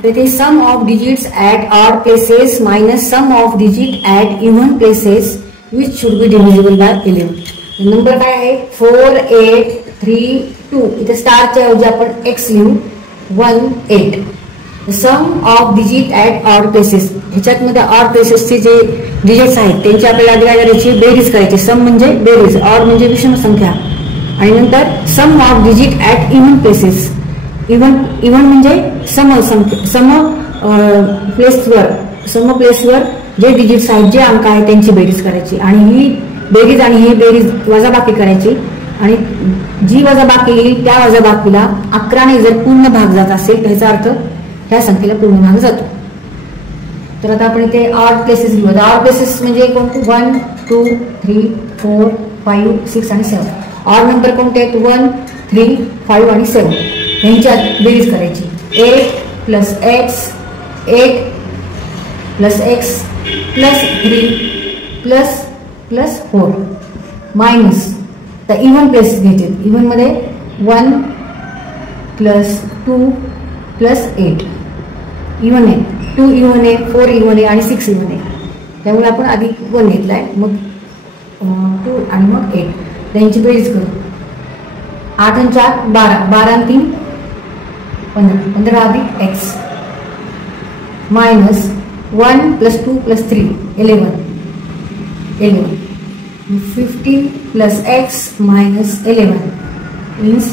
That is sum of digits at odd places minus sum of digit at even places which should be divisible by 11. Number काय आहे 4 8 3 2. इथे स्टारच्या ऐवजी आपण x लिहू 1 8. Sum of digit at odd places, ह्याच्यात मध्ये odd प्लेसेसचे जे digits आहेत त्यांची आपल्याला आधी काय करायची, बेरीज करायची. सम म्हणजे बेरीज, ऑड म्हणजे विषम संख्या आणि नंतर sum of digit at even places. Even म्हणजे सम प्लेसवर जे डिजिट्स आहेत, जे अंक आहेत त्यांची बेरीज करायची आणि ही बेरीज आणि ही बेरीज वजाबाकी करायची आणि जी वजाबाकी येईल त्या वजाबाकीला 11ने जर पूर्ण भाग जात असेल त्याचा अर्थ ह्या संख्येला पूर्ण भाग जातो. तर आता आपण इथे ऑड प्लेसेस घेऊ. ऑड प्लेसेस म्हणजे कोणते 1 2 3 4 5 6 आणि 7. ऑड नंबर कोणते आहेत 1 3 5 आणि 7. यांची बेरीज करायची. 8 plus x 8 plus x plus 3 plus 4 minus तर इव्हन प्लेसेस घ्यायचे. इव्हन मध्ये 1 प्लस 2 प्लस 8 इव्हन आहे, 2 इव्हन आहे, 4 इव्हन आहे आणि 6 इव्हन आहे. त्यामुळे आपण आधी 1 घेतलाय, मग 2 आणि मग 8 त्यांची बेरीज करू. 8 आणि 4 12, 12 आणि 3 15, 15 अधिक x minus 1 plus 2 plus 3 11 15 plus x minus 11 means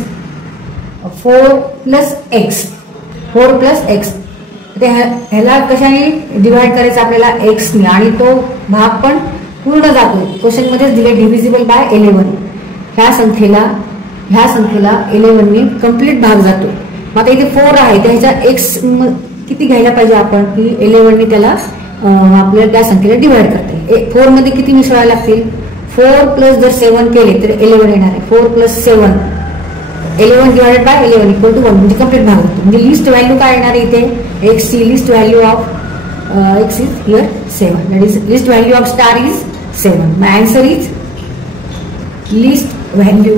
4 plus x 4 plus x. ह्याला कशाने डिवाइड करायचं आपल्याला x ने आणि तो भाग पण पूर्ण जातो. क्वेश्चन मध्ये दिले डिव्हिजिबल बाय 11. ह्या संख्येला 11 ने कम्प्लीट भाग जातो. मग आता इथे 4 आहे तर ह्याचा x किती घ्यायला पाहिजे आपण की 11 ने त्याला आपल्याला त्या संख्येला डिवाइड करते. 4 मध्ये किती मिसळायला लागतील, 4 प्लस जर 7 केले तर 11 येणार आहे. 4 plus 7 11 divided by 11 equal to 1 म्हणजे कम्प्लीट भाग होतो. म्हणजे लिस्ट व्हॅल्यू काय येणार आहे इथे, x ची list value of x is here 7. That is list value of star is 7. My answer is list value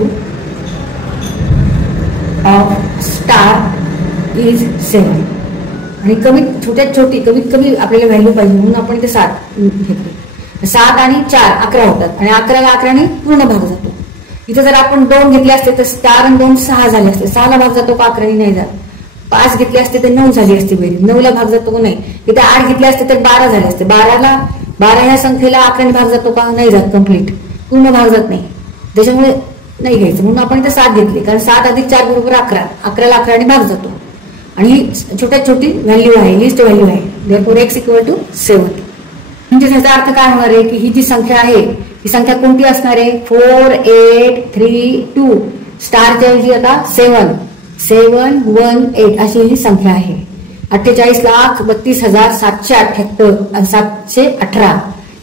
of star is 7. आणि छोट्यात छोटी कमीत कमी आपल्याला व्हॅल्यू पाहिजे म्हणून आपण इथे 7 घेतली. 7 आणि 4 11 होतात आणि 11ला 11ने पूर्ण भाग जातो. इथे जर आपण 2 घेतले असते तर 4 आणि 2 6 झाले असते. 6ला भाग जातो का 11ने नाही जात. 5 घेतले असते तर 9 झाली असती बेरीज. 9ला भाग जातो का नाही. इथे 8 घेतले असते तर 12 झाले असते. 12 ह्या संख्येला 11ने भाग जातो का नाही जात. कम्प्लीट पूर्ण भाग जात नाही. त्याच्यामुळे नाही घ्यायचं म्हणून आपण इथे 7 घेतली. कारण 7 अधिक 4 बरोबर 11. 11ला 11ने भाग जातो आणि ही छोट्यात छोटी व्हॅल्यू आहे, लिस्ट व्हॅल्यू आहे. therefore x = 7. म्हणजे त्याचा अर्थ काय होणार आहे की ही जी संख्या आहे ही संख्या कोणती असणार आहे. 4 8 3 2 स्टारच्या ऐवजी आता 7 7 1 8 अशी ही संख्या आहे. 48,32,778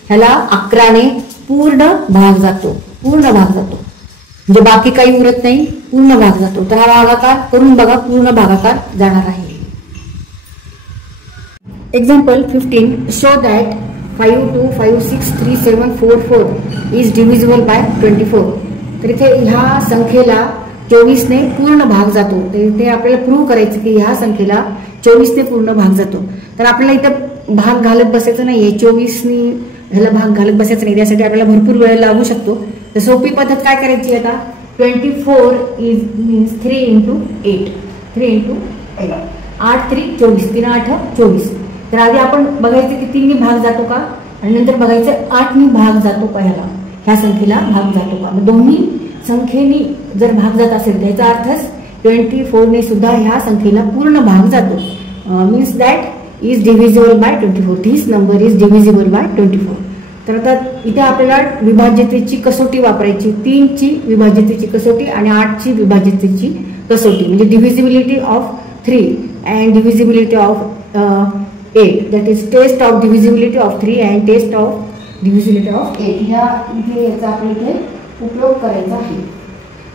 ह्याला 11ने पूर्ण भाग जातो. पूर्ण भाग जातो म्हणजे बाकी काही उरत नाही, पूर्ण भाग जातो. तर हा भागाकार करून बघा, पूर्ण भागाकार जाणार आहे. Example 15 show that 52563744 is divisible bye 24. तर इथे ह्या संख्येला 24ने पूर्ण भाग जातो. तर इथे आपल्याला प्रूव्ह करायचं की ह्या संख्येला 24ने पूर्ण भाग जातो. तर आपल्याला इथे भाग घालत बसायचं नाहीये. 24ने ह्याला भाग घालत बसायचं नाही. त्यासाठी आपल्याला भरपूर वेळ लागू शकतो. तर सोपी पद्धत काय करायची आता. 24 इज मीन्स 3 × 8 3 × 8 8 3 24 3 8 24. तर आधी आपण बघायचं की 3ने भाग जातो का आणि नंतर बघायचं 8ने भाग जातो का. ह्या संख्येला भाग जातो का. दोन्ही संख्येने जर भाग जात असेल त्याचा अर्थच 24ने सुद्धा ह्या संख्येला पूर्ण भाग जातो. Means that is divisible bye 24. This number is divisible bye 24. तर आता इथे आपल्याला विभाज्यतेची कसोटी वापरायची. 3ची विभाज्यतेची कसोटी आणि 8ची विभाज्यतेची कसोटी म्हणजे divisibility of 3 and divisibility of 8. That is test of divisibility of 3 and test of divisibility of 8. इथे याचा आपल्या इथे उपयोग करायचा आहे.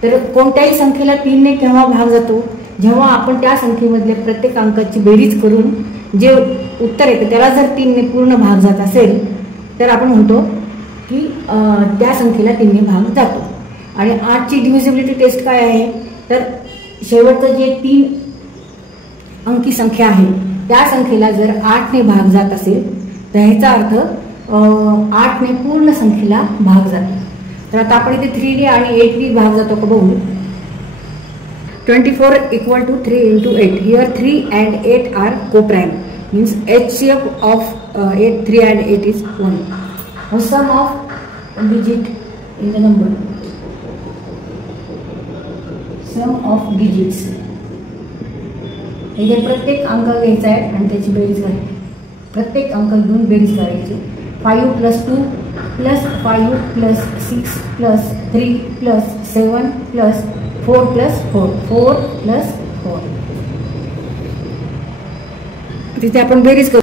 तर कोणत्याही संख्येला 3ने केव्हा भाग जातो. जेव्हा आपण त्या संख्येमधल्या प्रत्येक अंकाची बेरीज करून जे उत्तर येतं त्याला जर 3ने पूर्ण भाग जात असेल तर आपण म्हणतो की त्या संख्येला 3ने भाग जातो. आणि 8ची डिव्हिजिबिलिटी टेस्ट काय आहे तर शेवटचं जे 3 अंकी संख्या आहे त्या संख्येला जर 8ने भाग जात असेल तर ह्याचा अर्थ 8ने पूर्ण संख्येला भाग जातो. तर आता आपण इथे 3ने आणि 8ने भाग जातो का बघू. 24 = 3 × 8. Here 3 and 8 are co-prime. Means HCF of 3 and 8 is 1. Now sum of digit in the number. Sum of digits. इथे प्रत्येक अंक घ्यायचा आहे आणि त्याची बेरीज करायची. प्रत्येक अंक घेऊन बेरीज करायची. 5 + 2 + 5 + 6 + 3 + 7 + 4 + 4 4 + 4. तिथे आपण बेरीज करू.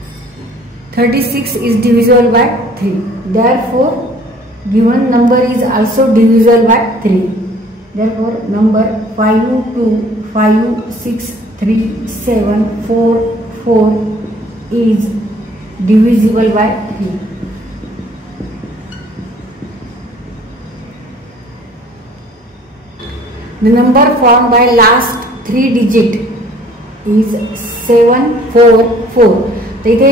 36 is divisible by 3. Therefore, given number is also divisible by 3. Therefore, number 5 2 5 6 3 7 4 4 is divisible by 3. The number formed by last 3 digit is 744. तर इथे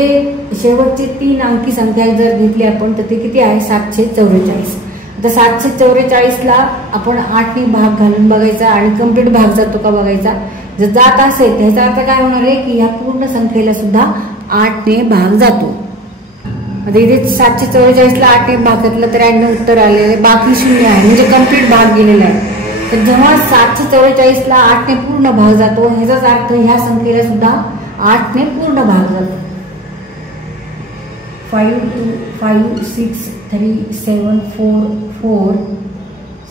शेवटची 3 अंकी संख्या जर घेतली आपण तर ते किती आहे 744. आता 744ला आपण 8ने भाग घालून बघायचा आणि कम्प्लीट भाग जातो का बघायचा. जर जात असेल त्याचा अर्थ काय होणार आहे की ह्या पूर्ण संख्येला सुद्धा 8ने भाग जातो. आता इथे 744ला 8ने भाग घातला तर याने उत्तर आलेलं आहे बाकी 0 आहे म्हणजे कम्प्लीट भाग गेलेला आहे. तर जेव्हा 744ला 8ने पूर्ण भाग जातो ह्याचाच अर्थ ह्या संख्येला सुद्धा 8ने पूर्ण भाग जातो. 5 2 5 6 3 7 4 4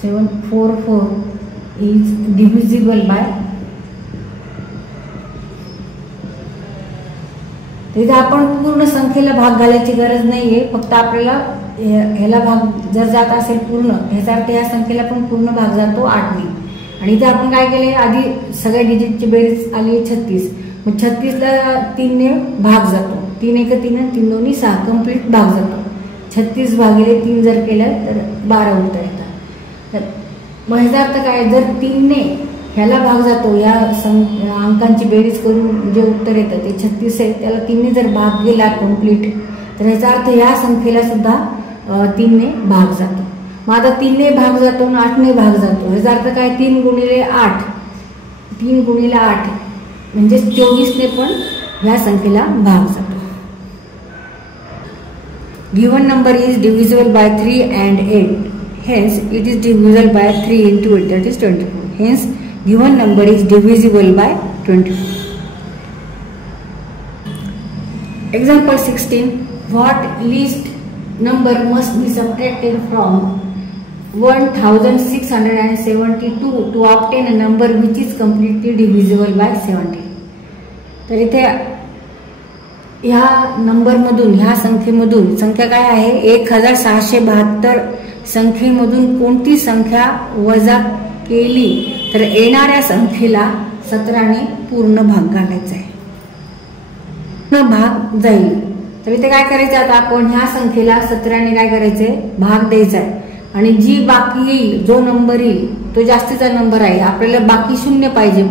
7 4 4 is divisible by. इथे आपण पूर्ण संख्येला भाग घालायची गरज नाहीये. फक्त आपल्याला ह्याला भाग जर जात असेल पूर्ण ह्याचा अर्थ ह्या संख्येला पण पूर्ण भाग जातो 8ने. आणि इथे आपण काय केले आधी सगळ्या डिजिटची बेरीज आली 36. मग 36ला 3ने भाग जातो. 3 1 3 आणि 3 2 6 कम्प्लीट भाग जातो. 36 भागिले 3 जर केलं तर 12 उत्तर येतात. तर मग ह्याचा अर्थ काय जर 3ने ह्याला भाग जातो, या अंकांची बेरीज करून जे उत्तर येतं ते 36 आहे, त्याला 3 ने जर भाग गेला कंप्लीट, तर याचा अर्थ या संख्येला सुद्धा 3 ने भाग जातो. मग आता 3 ने भाग जातो आणि 8 ने भाग जातो. याचा अर्थ काय, 3 गुणिले 8, 3 गुणिले 8 म्हणजे 24 ने पण ह्या संख्येला भाग जातो. Given number is divisible bye 3 and 8. Hence, it is divisible by 3 into 8, that is 24. Hence, given number is divisible by 24. Example 16. What least number must be subtracted from 1672 to obtain a number which is completely divisible by 17. तर इथे ह्या नंबरमधून, ह्या संख्येमधून, संख्या काय आहे 1672 संख्येमधून कोणती संख्या वजा केली तर येणाऱ्या संख्येला 17 ने पूर्ण भाग घालायचा आहे, पूर्ण भाग जाईल. तर इथे काय करायचं, आता आपण ह्या संख्येला 17 ने काय करायचंय, भाग द्यायचा आहे. आणि जी बाकी येईल, जो नंबर येईल तो जास्तीचा नंबर आहे. आपल्याला बाकी 0 पाहिजे.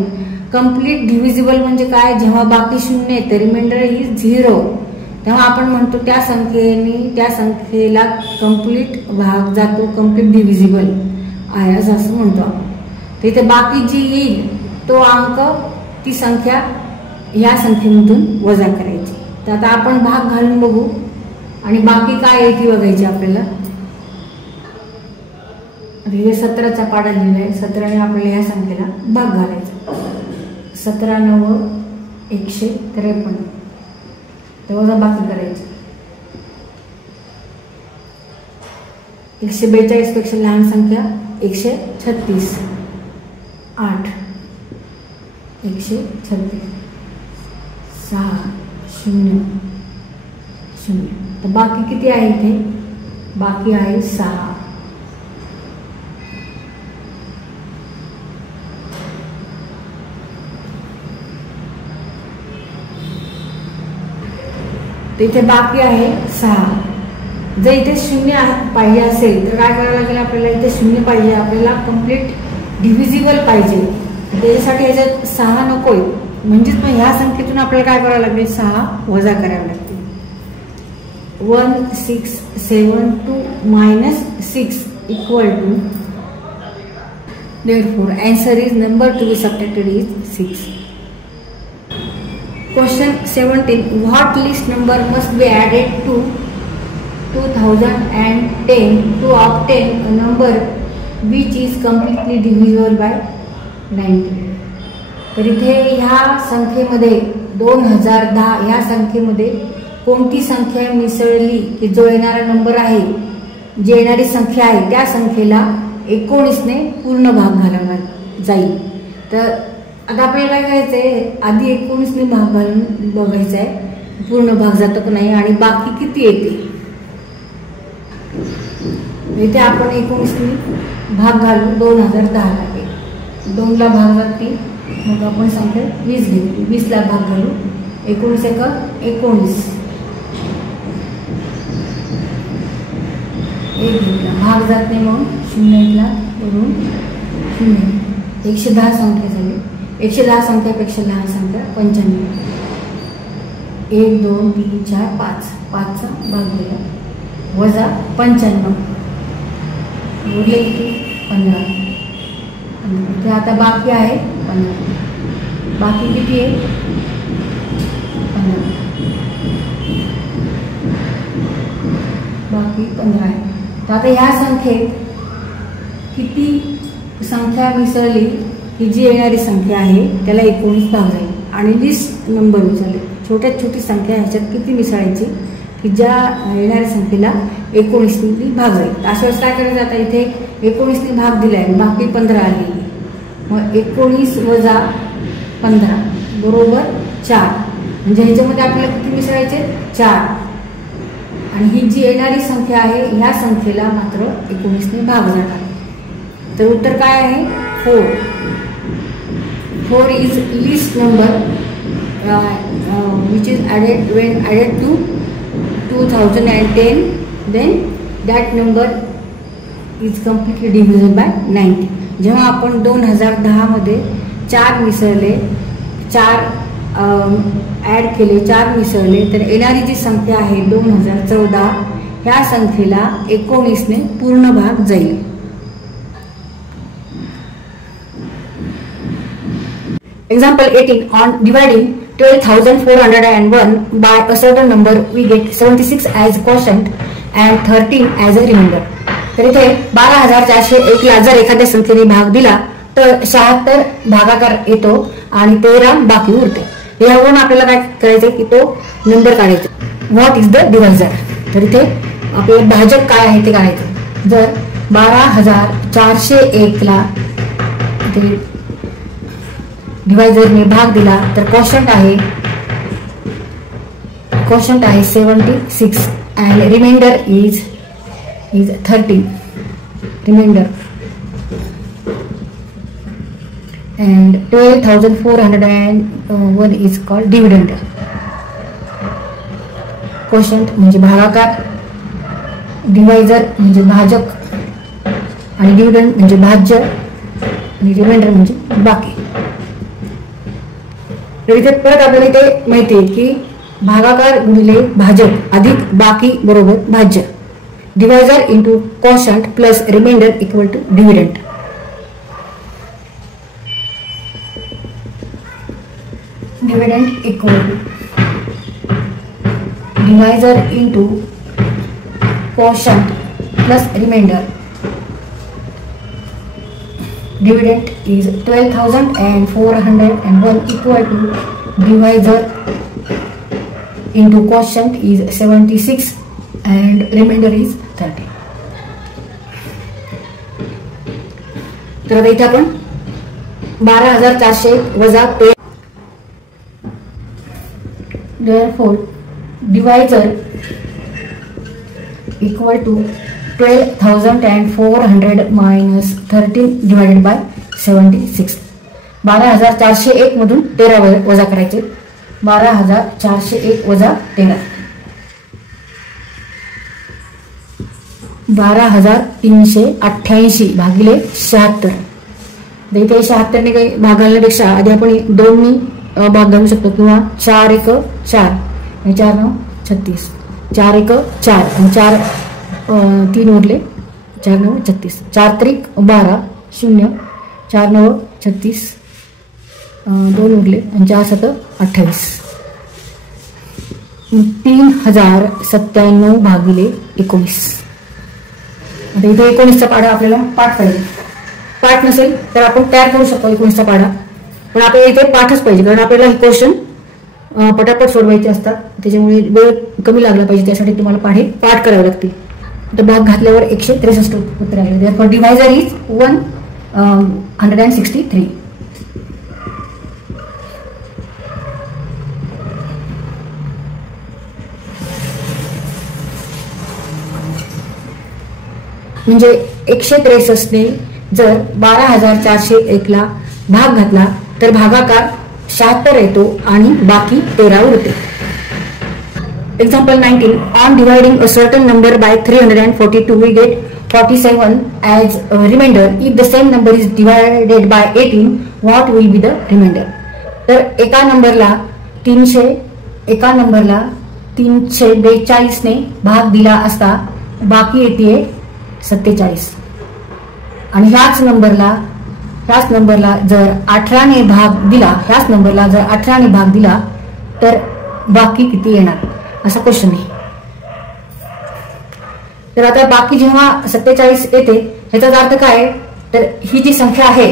कंप्लीट डिव्हिजिबल म्हणजे काय, जेव्हा बाकी 0 येते, रिमाइंडर ही 0, तेव्हा आपण म्हणतो त्या संख्येला कंप्लीट भाग जातो, कंप्लीट डिव्हिजिबल आहे असं म्हणतो आपण. तर इथे बाकी जी येईल तो अंक, ती संख्या ह्या संख्येमधून वजा करायची. तर आता आपण भाग घालून बघू आणि बाकी काय आहे ती बघायची आपल्याला. हे 17चा पाडा लिहिला आहे, 17 ने आपल्याला ह्या संख्येला भाग घालायचा. 17 × 9 = 153, तर वजा बाकी करायची. 142 पेक्षा लहान संख्या 136, 8, 136, 6, 0, 0. तर बाकी किती आहे इथे, बाकी आहे 6. तर इथे बाकी आहे 6. जर इथे 0 पाहिजे असेल तर काय करावं लागेल, आपल्याला इथे 0 पाहिजे, आपल्याला कंप्लीट डिव्हिजिबल पाहिजे. त्याच्यासाठी ह्याच्यात 6 नकोय, म्हणजेच मग ह्या संख्येतून आपल्याला काय करावं लागेल, 6 वजा करावे लागतील. 1672 - 6 = therefore answer is number to be subtracted is 6. Question 17. What least number must be added to 2010 to obtain a number which is completely divisible by 90? तर इथे ह्या संख्येमध्ये 2010 ह्या संख्येमध्ये कोणती संख्या मिसळली की जो येणारा नंबर आहे, जी येणारी संख्या आहे त्या संख्येला 19 ने पूर्ण भाग घालावा जाईल. तर आता आपल्याला काय करायचंय, आधी 19 ने भाग घालून बघायचा आहे पूर्ण भाग जातो की नाही आणि बाकी किती येते. इथे आपण 19 ने भाग घालू, 2010 लागेल, 2 ला भाग जाते, मग आपण संख्या 20 घेतली, 20 ला भाग घालू, 19 × 19, 1 घेतला, भाग जात नाही, मग 0 1 करून 0, 110 संख्या झाली. 110 संख्यापेक्षा लहान संख्या 95, 1 2 3 4 5, 5चा भाग दिला, वजा 95 उरले किती 15. ते आता बाकी आहे 15, बाकी किती आहे 15, बाकी 15 आहे. तर आता ह्या संख्येत किती संख्या मिसळली ही जी येणारी संख्या आहे त्याला 19 भाग जाईल. आणि लिस्ट नंबर विचारले, छोट्यात छोटी संख्या ह्याच्यात किती मिसळायची की ज्या येणाऱ्या संख्येला 19 ने भाग जाईल. अशा वेळेस काय करायचं, आता इथे 19 ने भाग दिलाय, बाकी 15 आलेली, मग 19 वजा 15 बरोबर 4, म्हणजे ह्याच्यामध्ये आपल्याला किती मिसळायचे 4. आणि ही जी येणारी संख्या आहे ह्या संख्येला मात्र 19 ने भाग जाणार. तर उत्तर काय आहे 4. 4 is least number which is added when added to 2010, then that number is completely divisible by 90. जेव्हा आपण 2010 मध्ये 4 मिसळले, 4 ऍड केले, 4 मिसळले, तर येणारी जी संख्या आहे 2014, ह्या संख्येला 19 ने पूर्ण भाग जाईल. Example 18. On dividing 12,401 by a certain number, we get 76 as quotient and 13 as a remainder. तर इथे 12,401 ला जर एखाद्या संख्येने भाग दिला तर 76 भागाकार येतो आणि 13 बाकी उरते. यावरून आपल्याला काय करायचं की तो नंबर काढायचा. What is the divisor? तर इथे आपल्याला भाजक काय आहे ते काढायचं. जर 12,401 ला डिवायझरने भाग दिला तर क्वोशंट आहे 76 and remainder is 13. Remainder and 12,401 is called dividend. Quotient म्हणजे भागाकार, डिवायझर म्हणजे भाजक आणि डिव्हिडंड म्हणजे भाज्य आणि रिमाइंडर म्हणजे बाकी. तर इथे परत आपल्याला इथे माहिती आहे की भागाकार गुणिले भाजक अधिक बाकी बरोबर भाज्य. Divisor into quotient plus remainder equal to dividend. Dividend equal to divisor into quotient plus remainder. Dividend is 12,401 equal to divisor into quotient is 76 and remainder is 30. तर आता इथे आपण 12,401 वजा 13. Therefore divisor equal to 12,400 minus 13 divided by 76. 12,401 मधून 13 वजा करायचे. 12,401 वजा 13 12,388 भागिले 76. इथे 76 ने काही भाग घालण्यापेक्षा आधी आपण 2 नी भाग घालू शकतो किंवा 4 1 4 आणि 4 9 36. 4 1 4 आणि 4 3 उरले. 4 9 36. 4 त्रिक 12 0. 4 9 36. 2 उरले आणि 4 7 28. 3,097 भागिले 19. आता इथे 19चा पाढा आपल्याला पाठ पाहिजे. पाठ नसेल तर आपण तयार करू शकतो 19चा पाढा, पण आपल्याला इथे पाठच पाहिजे कारण आपल्याला हे क्वेश्चन पटापट सोडवायचे असतात. त्याच्यामुळे वेळ कमी लागला पाहिजे, त्यासाठी तुम्हाला पाठ करावे लागतील. तर भाग घातल्यावर 163 उत्तर आले. therefore divisor is 163. म्हणजे 163 ने जर 12,401 ला भाग घातला तर भागाकार 76 येतो आणि बाकी 13 उरते. Example 19. On dividing a certain number by 342, we get 47 as a remainder. If the same number is divided by 18, what will be the remainder? तर एका नंबरला 342 ने भाग दिला असता बाकी येते 47. आणि ह्याच नंबरला जर 18 ने भाग दिला, तर बाकी किती येणार असा क्वेश्चन आहे. तर आता बाकी जेव्हा 47 येते ह्याचा अर्थ काय आहे, तर ही जी संख्या आहे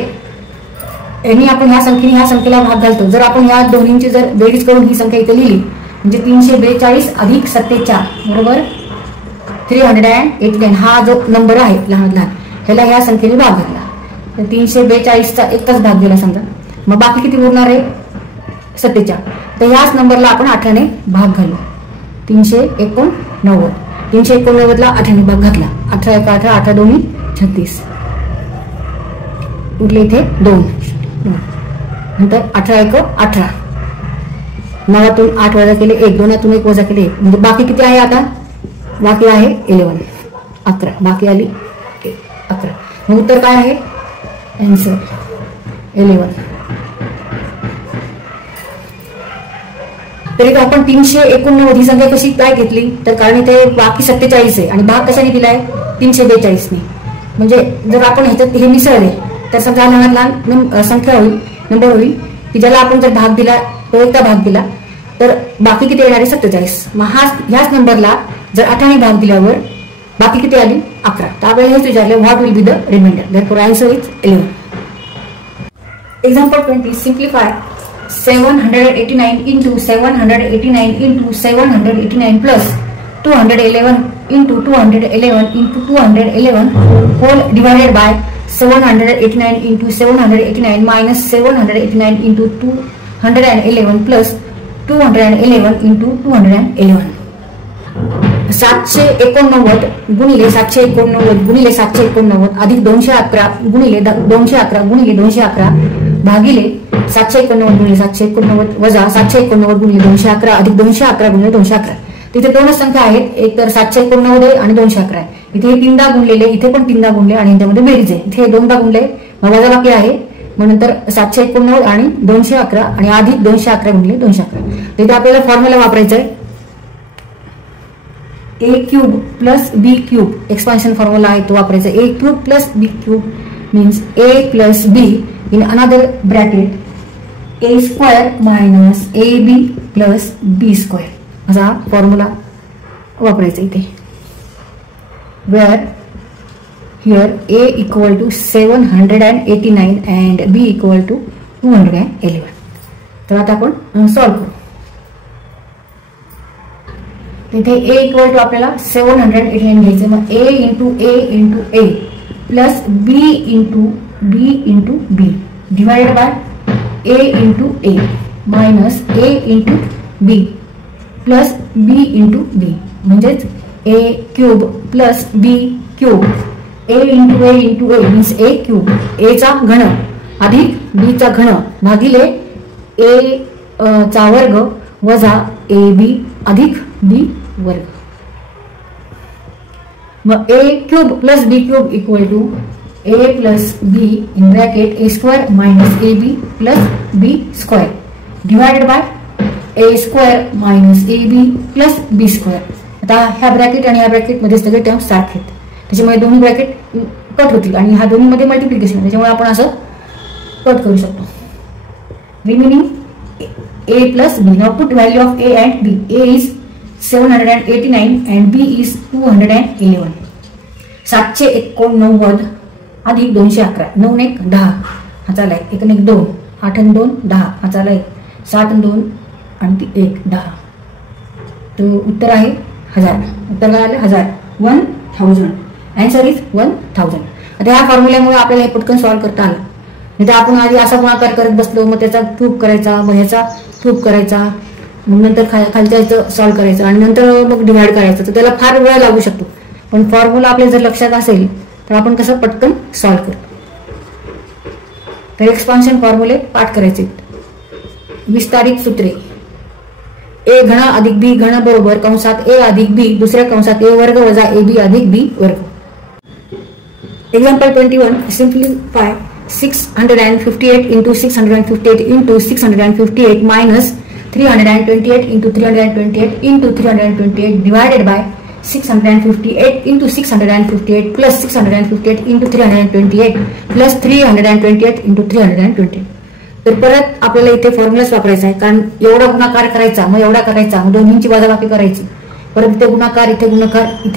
यांनी आपण ह्या संख्येला भाग घालतो. जर आपण ह्या दोन्हींची जर बेरीज करून ही संख्या इथे लिहिली म्हणजे 342 अधिक 47 बरोबर 389. हा जो नंबर आहे लहान ह्याला ह्या संख्येने भाग घातला तर 342चा एकच भाग दिला समजा, मग बाकी किती उरणार आहे 47. तर ह्याच नंबरला आपण 18 ने भाग घालू. 389. 389ला 18 ने भाग घातला. 18 1 18 18 2 36. उरले इथे 2. नंतर 18 1 18. 9तून 8 वजा केले 1. 2तून 1 वजा केले 1. म्हणजे बाकी किती आहे आता? बाकी आहे 11. 11. बाकी आली 11. मग उत्तर काय आहे आन्सर 11. तरी आपण 389 ही संख्या कशी काय घेतली तर कारण इथे बाकी 47 आहे आणि भाग कशाने दिलाय 342 ने. म्हणजे जर आपण ह्याच्यात हे मिसळले तर समजा लहान लहान संख्या होईल, नंबर होईल की ज्याला आपण जर भाग दिला तो एकदा भाग दिला तर बाकी किती येणार आहे 47. मग ह्याच नंबरला जर 8 ने भाग दिल्यावर बाकी किती आली 11. तर आपल्याला हेच विचारले what will be the remainder. Therefore answer is 11. Example 20. Simplify 789 into 789 into 789 plus 211 into 211 into 211 whole divided by 789 into 789 minus 789 into 211 plus 211 into 211. 789 गुणिले 789 गुणिले 789 अधिक 211 गुणिले 211 गुणिले 211 भागिले 789 गुणिले 789 वजा 789 गुणिले 211 अधिक 211 गुणिले 211. तिथे दोनच संख्या आहेत, एक तर 789 आहे आणि 211 आहे. इथे हे 3दा गुणलेले, इथे पण 3दा गुणले आणि त्यामध्ये बेरीज आहे. इथे 2दा गुणले मग वजा बाकी आहे, मग नंतर 789 आणि 211 आणि अधिक 211 गुणिले 211. तिथे आपल्याला फॉर्म्युला वापरायचा आहे a cube plus b cube. Expansion formula आहे तो वापरायचा. a cube plus b cube means a plus b in another bracket a square minus ab plus b square असा फॉर्म्युला वापरायचा इथे. Where here a equal to 789 and b equal to 211. तर आता आपण solve करू. तिथे a इक्वल टू आपल्याला 789 घ्यायचं. मग a into a plus b into b divided by a into a minus a into b plus b into b म्हणजेच a cube plus b cube. a into a means a cube. a चा घन अधिक b चा घन भागिले a चा वर्ग वजा ab अधिक b वर्ग. मग a cube plus b cube equal to a plus b in bracket a square minus ab plus b square divided by a square minus ab plus b square. आता ह्या bracket आणि ह्या bracket मध्ये सगळे terms सारखे आहेत, त्याच्यामुळे दोन्ही ब्रॅकेट कट होतील आणि ह्या दोन्ही मध्ये मल्टिप्लिकेशन, त्याच्यामुळे आपण असं कट करू शकतो. Remaining a plus b. Now put value of a and b. a is 789 and b is 211. 789 अधिक 211 9 1 10 हा चालाय 1 1 2 8 2 10 हा चालाय 7 2 आणि 1 10. तो उत्तर आहे 1000. उत्तर काय आलं 1000 1000. Answer is 1000. आता ह्या फॉर्म्युल्यामुळे आपल्याला हे पटकन सॉल्व्ह करता आलं. नाही तर आपण आधी असा गुणाकार करत बसलो, मग त्याचा क्यूब करायचा, मग ह्याचा क्यूब करायचा, मग नंतर खालच्या सॉल्व्ह करायचं आणि नंतर मग डिवाइड करायचं, तर त्याला फार वेळ लागू शकतो. पण फॉर्म्युला आपल्या जर लक्षात असेल तर आपण कसं पटकन सॉल्व्ह करतो. तर एक्सपान्शन फॉर्म्युले पाठ करायचे. विस्तारित सूत्रे. a घन अधिक b घन बरोबर कंसात a अधिक b दुसऱ्या कंसात a वर्ग वजा ab अधिक b वर्ग. Example 21. Simplify 658 into 658 into 658 minus 328 into 328 into 328 divided by 658 into 658 plus 658 into 328 plus 328 into 328. तर परत आपल्याला इथे फॉर्म्युलाच वापरायचा आहे, कारण एवढा गुणाकार करायचा मग एवढा करायचा, मग दोन्हींची वजाबाकी करायची, परत इथे गुणाकार इथे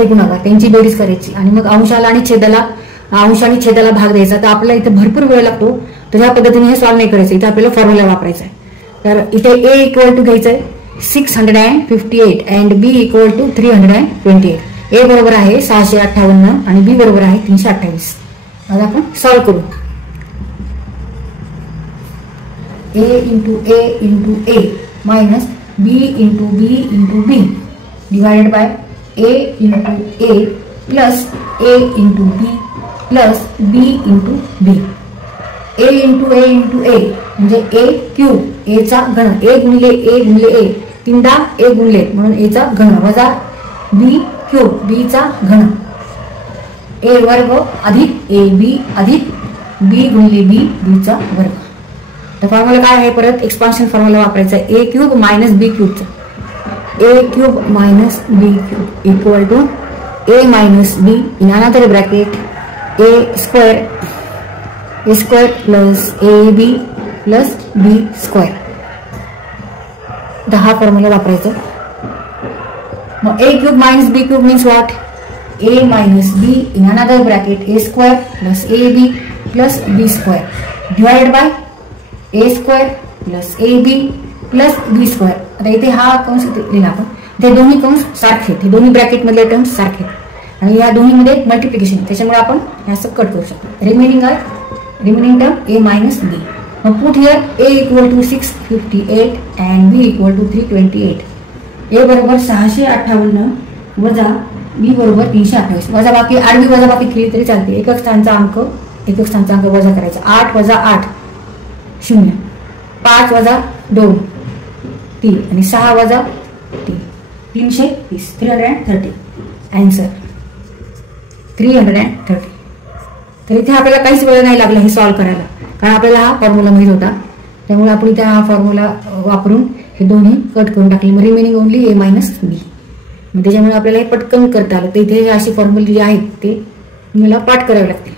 गुणाकार त्यांची बेरीज करायची आणि मग अंशाला आणि छेदाला भाग द्यायचा. तर आपल्याला इथे भरपूर वेळ लागतो, तर ह्या पद्धतीने हे सॉल्व्ह नाही करायचं. इथे आपल्याला फॉर्म्युला वापरायचा आहे. तर इथे a इक्वल टू घ्यायचं आहे 658 and b equal to 328. a बरोबर आहे 658 आणि b बरोबर आहे 328. आता आपण सॉल्व्ह करू. a into a minus b into b divided by a into a plus a into b plus b into b. a into a म्हणजे a क्यूब a चा घन a गुणिले a 3दा a गुणले म्हणून a चा घन वजा b क्यूब b चा घन a वर्ग अधिक ab अधिक बी गुणिले बी बीचा वर्ग. तर फॉर्म्युला काय आहे, परत एक्सपान्शन फॉर्म्युला वापरायचा आहे. ए क्यूब मायनस बी क्यूबचा, A cube minus B cube equal to A minus B in another bracket A square plus A B plus B square. तर हा फॉर्म्युला वापरायचा. मग A cube minus B cube means what, A minus B in another bracket A square plus A B plus B square divided by A square plus A B plus B square. आता इथे हा कंस लिहिला आपण, ते दोन्ही कंस सारखे, ते दोन्ही ब्रॅकेट मधले टर्म्स सारखे आणि या दोन्हीमध्ये मल्टिप्लिकेशन, त्याच्यामुळे आपण हे असं कट करू शकतो. Remaining term A minus B. मग put here A equal to 658 and B equal to 328. A बरोबर 658 वजा बी बरोबर 328. वजा बाकी आडवी वजा बाकी केली तरी चालते. एकक स्थानचा अंक वजा करायचा. 8 वजा 8 0, 5 वजा 2 3 आणि 6 वजा 3 330. 330 आन्सर 330. तर इथे आपल्याला काहीच वेळ नाही लागला हे सॉल्व्ह करायला, कारण आपल्याला हा फॉर्म्युला माहित होता. त्यामुळे आपण इथे हा फॉर्म्युला वापरून हे दोन्ही कट करून टाकले. मग रिमेनिंग ओनली ए मायनस बी. मग त्याच्यामुळे आपल्याला हे पटकन करता आलं. तर इथे अशी फॉर्म्युले जे आहेत ते मला पाठ करावे लागतील.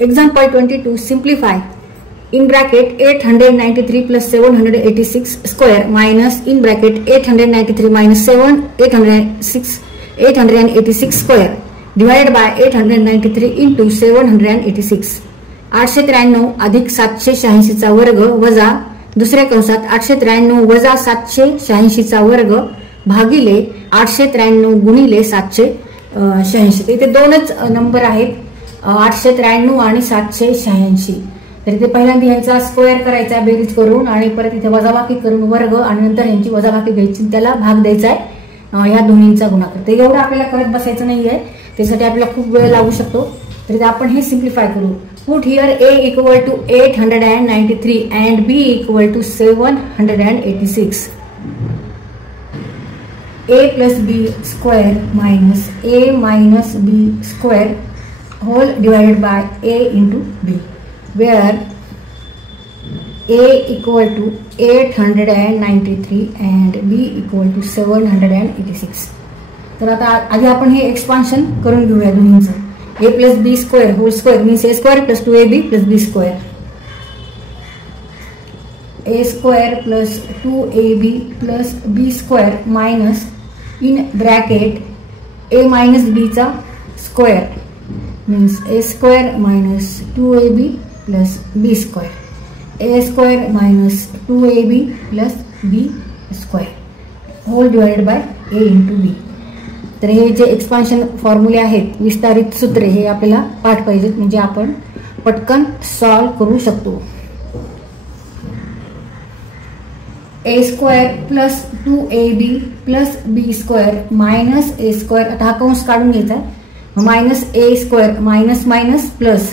Example 22 simplify in bracket 893 plus 786 square minus in bracket 893 minus 886 square divided by 893 into 786. 893 अधिक 786 चा वर्ग वजा दुसऱ्या कंसात 893 वजा 786 चा वर्ग भागिले 893 गुणिले 786. इथे दोनच नंबर आहेत, 893 आणि 786. तर इथे पहिल्यांदा यांचा स्क्वेअर करायचा बेरीज करून आणि परत इथे वजाबाकी करून वर्ग आणि नंतर यांची वजाबाकी घ्यायची, त्याला भाग द्यायचा आहे ह्या दोन्हींचा गुणाकार. तर एवढं आपल्याला करत बसायचं नाहीये, त्यासाठी आपल्याला खूप वेळ लागू शकतो. तर आपण हे सिम्प्लिफाय करू. Put here A equal to 893 and B equal to 786. A plus B square minus a minus B square whole divided by A into b, where a equal to 893 and b equal to 786. तर आता आधी आपण हे expansion करून घेऊया दोन्हींचं. a plus B square whole square means A square plus 2ab plus B square, A square plus 2ab plus B square minus in bracket A minus B चा square means A square minus 2ab plus B square, A square minus 2ab plus B square whole divided by A into B. तर हे जे expansion फॉर्म्युले आहेत, विस्तारित सूत्रे, हे आपल्याला पाठ पाहिजेत, म्हणजे आपण पटकन सॉल्व्ह करू शकतो. A square plus 2ab plus B square minus A square. आता हा कंस काढून घ्यायचा आहे. Minus A square minus minus plus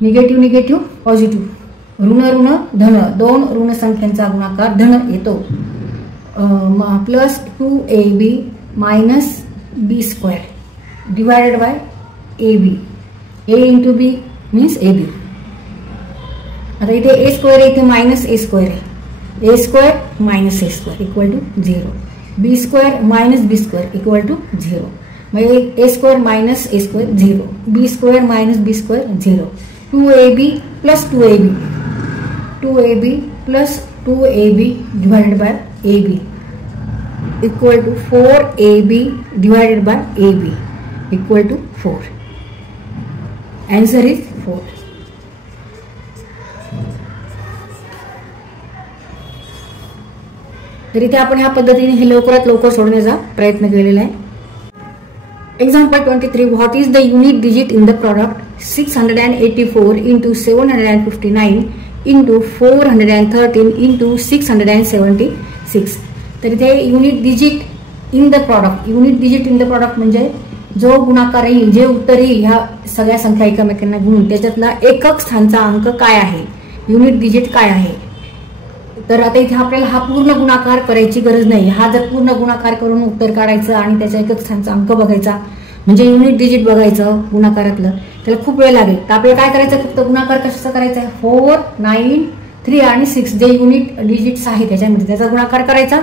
negative negative positive ऋण ऋण धन, दोन ऋण संख्यांचा गुणाकार धन येतो. Plus 2ab minus B square divided by A B, A into B means A B. आता इथे ए स्क्वेअर आहे, इथे मायनस ए स्क्वेअर आहे. A square minus A square equal to 0, B square minus B square equal to 0. मग A square minus A square 0, B square minus B square 0. 2ab plus 2ab, 2ab plus 2ab divided by ab equal to 4ab divided by ab equal to 4. Answer is 4. तर इथे आपण ह्या पद्धतीने हे लवकरात लवकर सोडण्याचा प्रयत्न केलेला आहे. Example 23. What is the unit digit in the product 684 into 759 into 413 into 676? तर इथे unit digit in the product, unit digit in the product म्हणजे जो गुणाकार येईल, जे उत्तर येईल ह्या सगळ्या संख्या एकमेकांना गुणून त्याच्यातला एकक स्थानचा अंक काय आहे, युनिट डिजिट काय आहे. तर आता इथे आपल्याला हा पूर्ण गुणाकार करायची गरज नाही. हा जर पूर्ण गुणाकार करून उत्तर काढायचं आणि त्याच्या एकक स्थानचा अंक बघायचा, म्हणजे युनिट डिजिट बघायचं गुणाकारातलं त्याला खूप वेळ लागेल. तर आपल्याला काय करायचं, फक्त गुणाकार कशाचा करायचा आहे, 4, 9, 3 आणि 6 जे युनिट डिजिट्स आहेत त्याच्यामध्ये त्याचा गुणाकार करायचा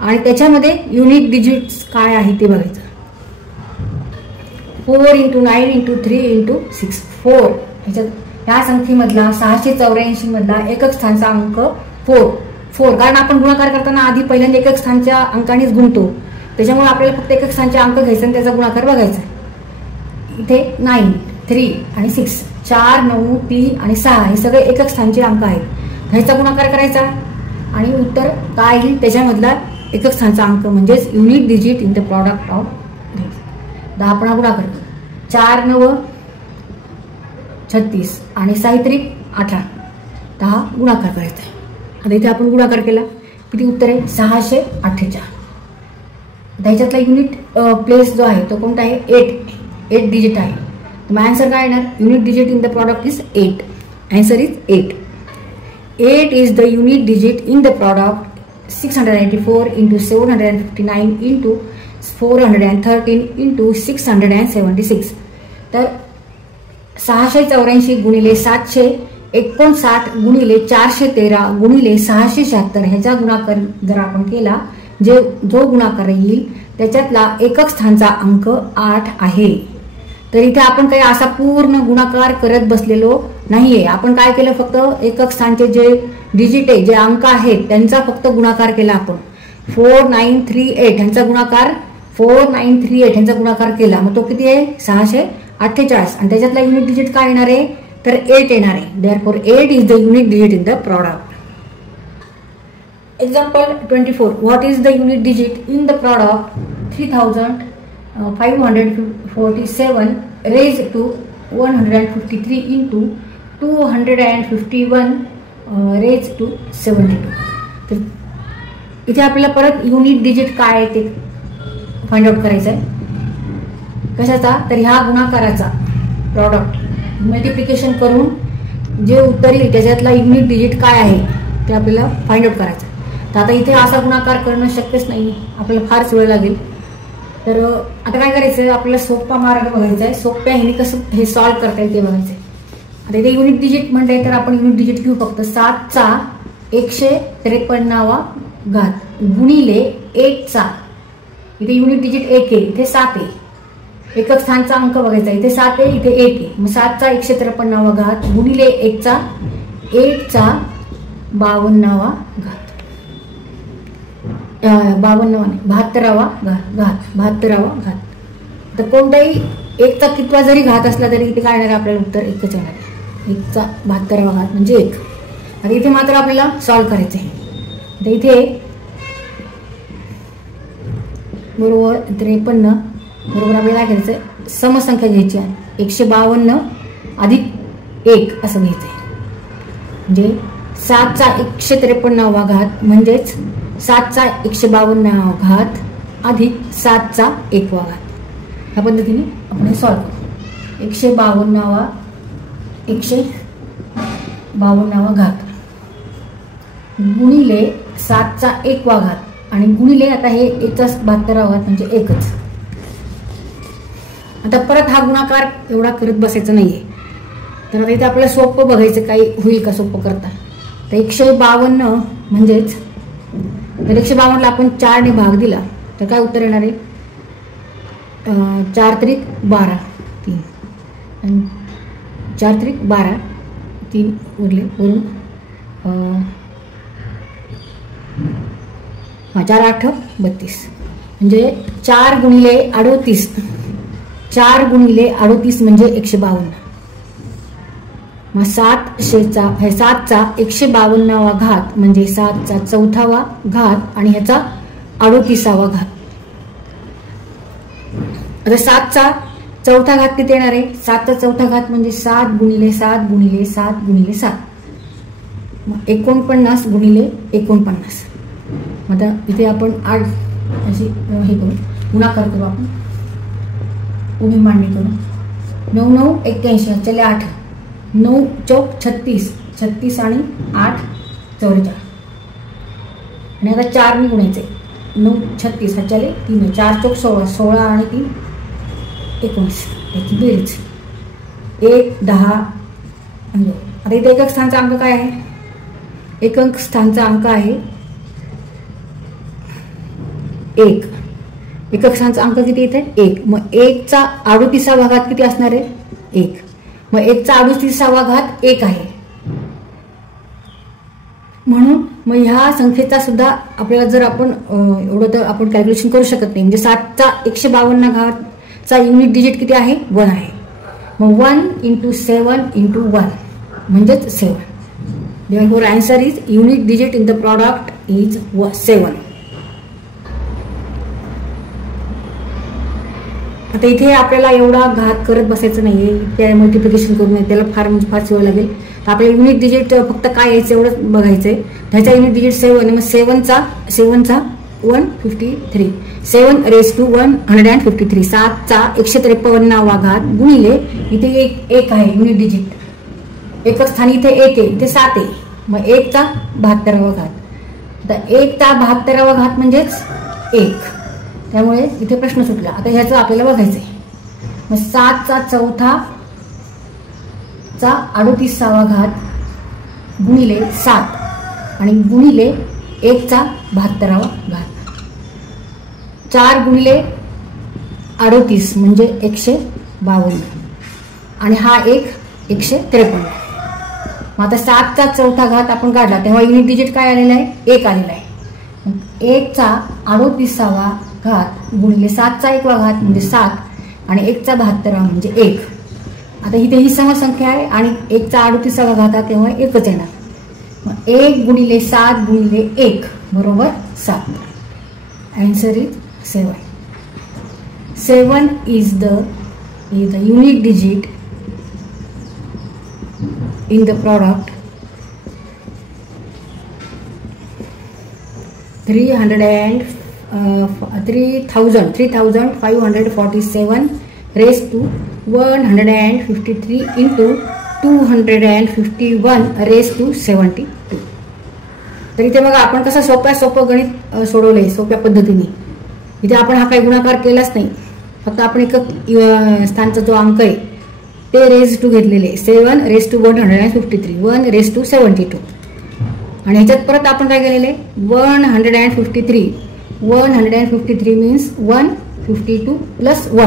आणि त्याच्यामध्ये युनिट डिजिट्स काय आहे ते बघायचं. 4 × 9 × 3 × 6 4. ह्याच्यात ह्या संख्येमधला 684 मधला एकक स्थानचा अंक 4 कारण आपण गुणाकार करताना आधी पहिल्यांदा एकक स्थानच्या अंकानेच गुणतो, त्याच्यामुळे आपल्याला फक्त एकक स्थानचे अंक घ्यायचे आणि त्याचा गुणाकार बघायचा. इथे 9, 3 आणि 6 4, 9, 3 आणि 6 हे सगळे एकक स्थानचे अंक आहेत. ह्याचा गुणाकार करायचा आणि उत्तर काय येईल त्याच्यामधला एकक स्थानचा अंक म्हणजेच unit digit in the product of 10 पण गुणाकार 4, 9, 36 आणि 6 3 18 10 गुणाकार करायचा आहे. आता इथे आपण गुणाकार केला किती उत्तर आहे 648. त्याच्यातला युनिट प्लेस जो आहे तो कोणता आहे 8 डिजिट आहे. मग आन्सर काय येणार, unit digit in the product is 8. Answer is 8. 8 is the unit digit in the product. 684 × 759 × 413 × 676. तर 684 गुणिले 759 गुणिले 413 गुणिले 676 ह्याचा गुणाकार जर आपण केला जो गुणाकार येईल त्याच्यातला एकक स्थानचा अंक 8 आहे. तर इथे आपण काही असा पूर्ण गुणाकार करत बसलेलो नाहीये. आपण काय केलं, फक्त एकक स्थानचे जे डिजिट आहे जे अंक आहेत त्यांचा फक्त गुणाकार केला आपण. 4938 ह्यांचा गुणाकार 4938 ह्यांचा गुणाकार केला. मग तो किती आहे 648 आणि त्याच्यातला युनिट डिजिट काय येणार आहे तर 8 येणार आहे. Therefore 8 is the unit digit in the product. Example 24. What is the unit digit in the product 3547 raised to 153 × 251 raised to 72. तर इथे आपल्याला परत युनिट डिजिट काय आहे ते फाइंड आउट करायचं आहे. कशाचा, तर ह्या गुणाकाराचा प्रॉडक्ट मल्टिप्लिकेशन करून जे उत्तर येईल त्याच्यातला युनिट डिजिट काय आहे ते आपल्याला फाइंड आउट करायचं. तर आता इथे असा गुणाकार करणं शक्यच नाही, आपल्याला फारच वेळ लागेल. तर आता काय करायचं, आपल्याला सोपा मार्ग बघायचा आहे. सोप्या ह्याने कसं हे सॉल्व्ह करता येईल ते बघायचं आहे. आता इथे युनिट डिजिट म्हणताय तर आपण युनिट डिजिट घेऊ फक्त 7चा 153वा घात गुणिले 8चा, इथे युनिट डिजिट 1 आहे इथे 7 आहे. एकक स्थानचा अंक बघायचा, इथे 7 आहे इथे 1 आहे. मग 7चा 153वा घात गुणिले 8चा 52वा घात 72वा घात. तर कोणताही एकचा कितवा जरी घात असला तरी इथे काय येणार आपल्याला उत्तर एकच येणार आहे. 1चा 72वा घात म्हणजे 1. आता इथे मात्र आपल्याला सॉल्व्ह करायचं आहे. तर इथे बरोबर 53 बरोबर आपल्याला काय करायचं आहे, समसंख्या घ्यायची आहे. 152 अधिक 1 असं घ्यायचं आहे. म्हणजे 7चा 153वा घात म्हणजेच 7चा 152वा घात अधिक 7चा 1वा घात. ह्या पद्धतीने आपण हे सॉल्व्ह करू. 152वा घात गुणिले 7चा 1वा घात आणि गुणिले आता हे 1चा 72वा घात म्हणजे 1च. आता परत हा गुणाकार एवढा करत बसायचं नाहीये. तर आता इथे आपल्याला सोपं बघायचं काही होईल का सोपं करता. तर 152 म्हणजेच तर 152ला आपण 4ने भाग दिला तर काय उत्तर येणार आहे 4 त्रिक 12 3 आणि 4 त्रिक 12 3 उरले वरून 4 8 32 म्हणजे 4 गुणिले 38 4 गुणिले 38 म्हणजे 152. मग 7चा 152वा घात म्हणजे 7चा 4था घात आणि ह्याचा 38वा घात. आता 7चा 4था घात किती येणार आहे, 7चा 4था घात म्हणजे 7 गुणिले 7 गुणिले 7 गुणिले 7 मग 49 गुणिले 49. आता इथे आपण 8 अशी हे करू गुणाकार करू आपण उभी मांडणी करू. 9 9 81 चले 8 9 चौक 36 36 आणि 8 44 आणि आता 4 गुणायचे 9 36 हा चले 3 4 चौक 16 16 आणि 3 19 याची बेरीज 1 10 म्हणजे आता इथे एकक स्थानचा अंक काय आहे? एकक स्थानचा अंक आहे 1. एकक स्थानचा अंक किती इथे 1. मग 1 चा 38वा घात किती असणार आहे? 1. मग 1 चा 38वा घात 1 आहे. म्हणून मग ह्या संख्येचा सुद्धा आपल्याला जर आपण एवढं तर आपण कॅल्क्युलेशन करू शकत नाही. म्हणजे 7 चा 152 घातचा युनिट डिजिट किती आहे? 1 आहे. मग 1 × 7 × 1 म्हणजेच 7. Therefore answer is unit digit in the product is 7. आता इथे आपल्याला एवढा घात करत बसायचं नाहीये, त्या मल्टिप्लिकेशन करू नये, त्याला फार वेळ लागेल. तर आपल्याला युनिट डिजिट फक्त काय यायचं एवढं बघायचंय. त्याचा युनिट डिजिट 7 आहे. मग 7चा 153 7 raised to 153 7 चा 153वा घात गुणिले इथे 1 आहे युनिट डिजिट. एकच स्थानी इथे 1 आहे, इथे 7 आहे. मग 1 चा 72वा घात. तर 1 चा 72वा घात म्हणजेच 1. त्यामुळे इथे प्रश्न सुटला. आता ह्याचं आपल्याला बघायचंय. मग 7 चा 4था चा 38वा घात गुणिले 7 आणि गुणिले 1 चा 72वा घात. 4 गुणिले 38 म्हणजे 152 आणि हा 153. मग आता 7 चा 4था घात आपण काढला तेव्हा युनिट डिजिट काय आलेला आहे? 1 आलेला आहे. 1 चा 38वा घात गुणिले 7 चा 1वा घात म्हणजे 7 आणि 1 चा 72वा म्हणजे 1. आता इथे ही समसंख्या आहे आणि 1 चा 38वा घात आहे तेव्हा 1च येणार. मग 1 गुणिले 7 गुणिले 1 बरोबर 7. Answer is 7. 7 is the unit digit in the product 3547 raised to 153 into 251 raised to 72. तर इथे बघा आपण कसं सोपं गणित सोडवलंय सोप्या पद्धतीने. इथे आपण हा काही गुणाकार केलाच नाही, फक्त आपण एकक स्थानचा जो अंक आहे ते रेज टू घेतलेले 7 raised to 153 1 raised to 72. आणि ह्याच्यात परत आपण काय केलेले 153 मीन्स 152 प्लस 1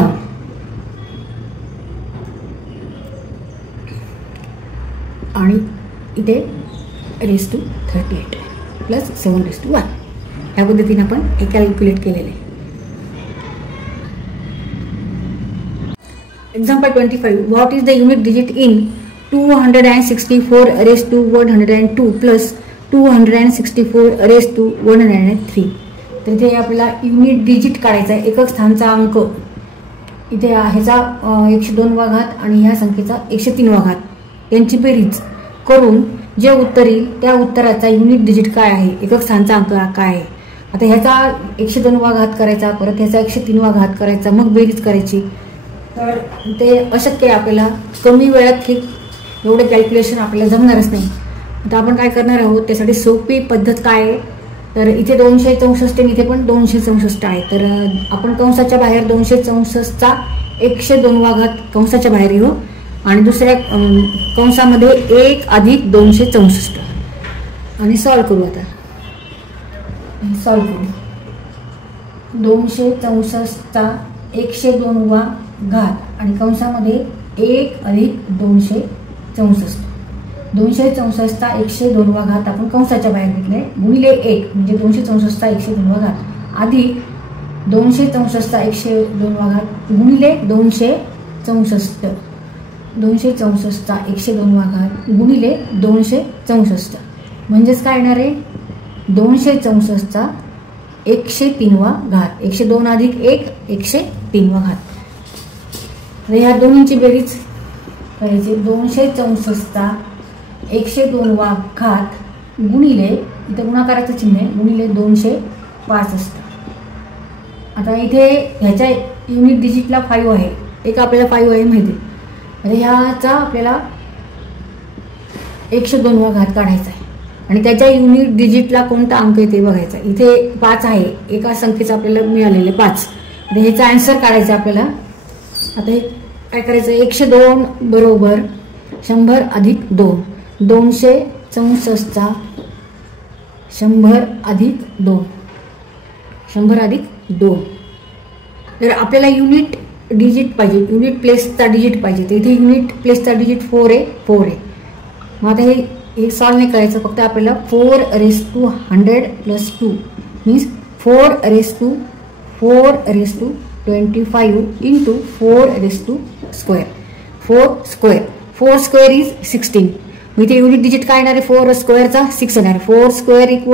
आणि इथे raise to 38 plus 7 raised to 1 ह्या पद्धतीने आपण हे कॅल्क्युलेट केलेले. Example 25. What is the unit digit in 264 raised to 102 plus 264 raised to 103? तर इथे आपल्याला युनिट डिजिट काढायचा आहे. एकक स्थानचा अंक इथे ह्याचा 102वा घात आणि ह्या संख्येचा 103वा घात यांची बेरीज करून जे उत्तर येईल त्या उत्तराचा युनिट डिजिट काय आहे, एकक स्थानचा अंक काय आहे. आता ह्याचा 102वा घात करायचा, परत ह्याचा 103वा घात करायचा, मग बेरीज करायची. तर ते अशक्य आहे. आपल्याला कमी वेळात हे एवढं कॅल्क्युलेशन आपल्याला जमणारच नाही. आता आपण काय करणार आहोत त्यासाठी सोपी पद्धत काय आहे, तर इथे 264 इथे पण 264 आहे. तर आपण कंसाच्या बाहेर 264चा 102वा घात कंसाच्या बाहेर येऊ आणि दुसऱ्या कंसामध्ये 1 अधिक 264 आणि सॉल्व्ह करू. आता सॉल्व्ह करू. 264चा 102वा घात आणि कंसामध्ये 1 अधिक 264 264चा 102वा घात आपण कंसाच्या बाहेर घेतले गुणिले 1 म्हणजे 264चा 102वा घात अधिक 264चा 102वा घात गुणिले 264 264चा 102वा घात गुणिले 264 म्हणजेच काय येणार आहे 264चा 103वा घात 102 अधिक 1 103वा घात. ह्या दोन्हीची बेरीज करायची. 264चा 102वा घात गुणिले इथे गुणाकाराचं चिन्ह आहे गुणिले 265. आता इथे ह्याच्या युनिट डिजिटला 5 आहे, एक आपल्याला 5 आहे माहिती. म्हणजे ह्याचा आपल्याला 102वा घात काढायचा आहे आणि त्याच्या युनिट डिजिटला कोणता अंक आहे ते बघायचा. इथे 5 आहे, एका संख्येचं आपल्याला मिळालेले 5. ह्याचा आन्सर काढायचा आपल्याला. आता हे काय करायचं, 102 बरोबर 100 अधिक 2, 264 100 अधिक 2, 100 अधिक 2. तर आपल्याला युनिट डिजिट पाहिजे, युनिट प्लेसचा डिजिट पाहिजे. तर इथे युनिट प्लेसचा डिजिट 4 आहे, 4 आहे. मग आता हे सॉल्व नाही करायचं, फक्त आपल्याला 4⁻100 + 2 मीन्स 4⁻25 × 4⁻². 4² इज 16. मग इथे युनिट डिजिट काय येणार आहे, 4² 6 येणार. 4² =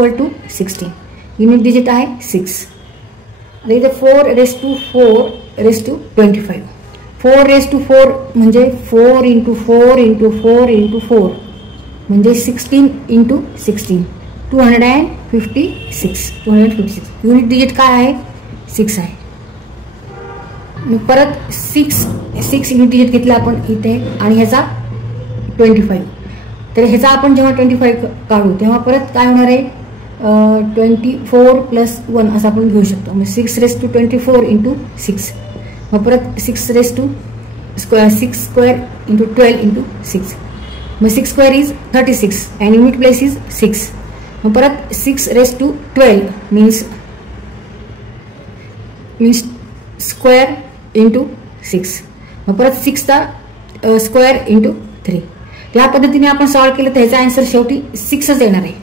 16. युनिट डिजिट आहे 6. आता इथे 4⁻4⁻25. 4⁻4 म्हणजे 4 × 4 × 4 × 4 म्हणजे 16 × 16 256. युनिट डिजिट काय आहे, 6 आहे. परत 6 युनिट डिजिट घेतला आपण इथे आणि ह्याचा 25. तर ह्याचा आपण जेव्हा 25 काढू तेव्हा परत काय होणार आहे, 24 + 1 असं आपण घेऊ शकतो. मग 6⁻24 × 6. मग परत 6² × 12 × 6. मग 6² is 36 and unit place is 6. मग परत 6⁻12 मीन्स स्क्वेअर × 6. मग परत 6चा स्क्वेअर × 3. या पद्धतीने आपण सॉल्व केलं तर ह्याचा आन्सर शेवटी 6च येणार आहे.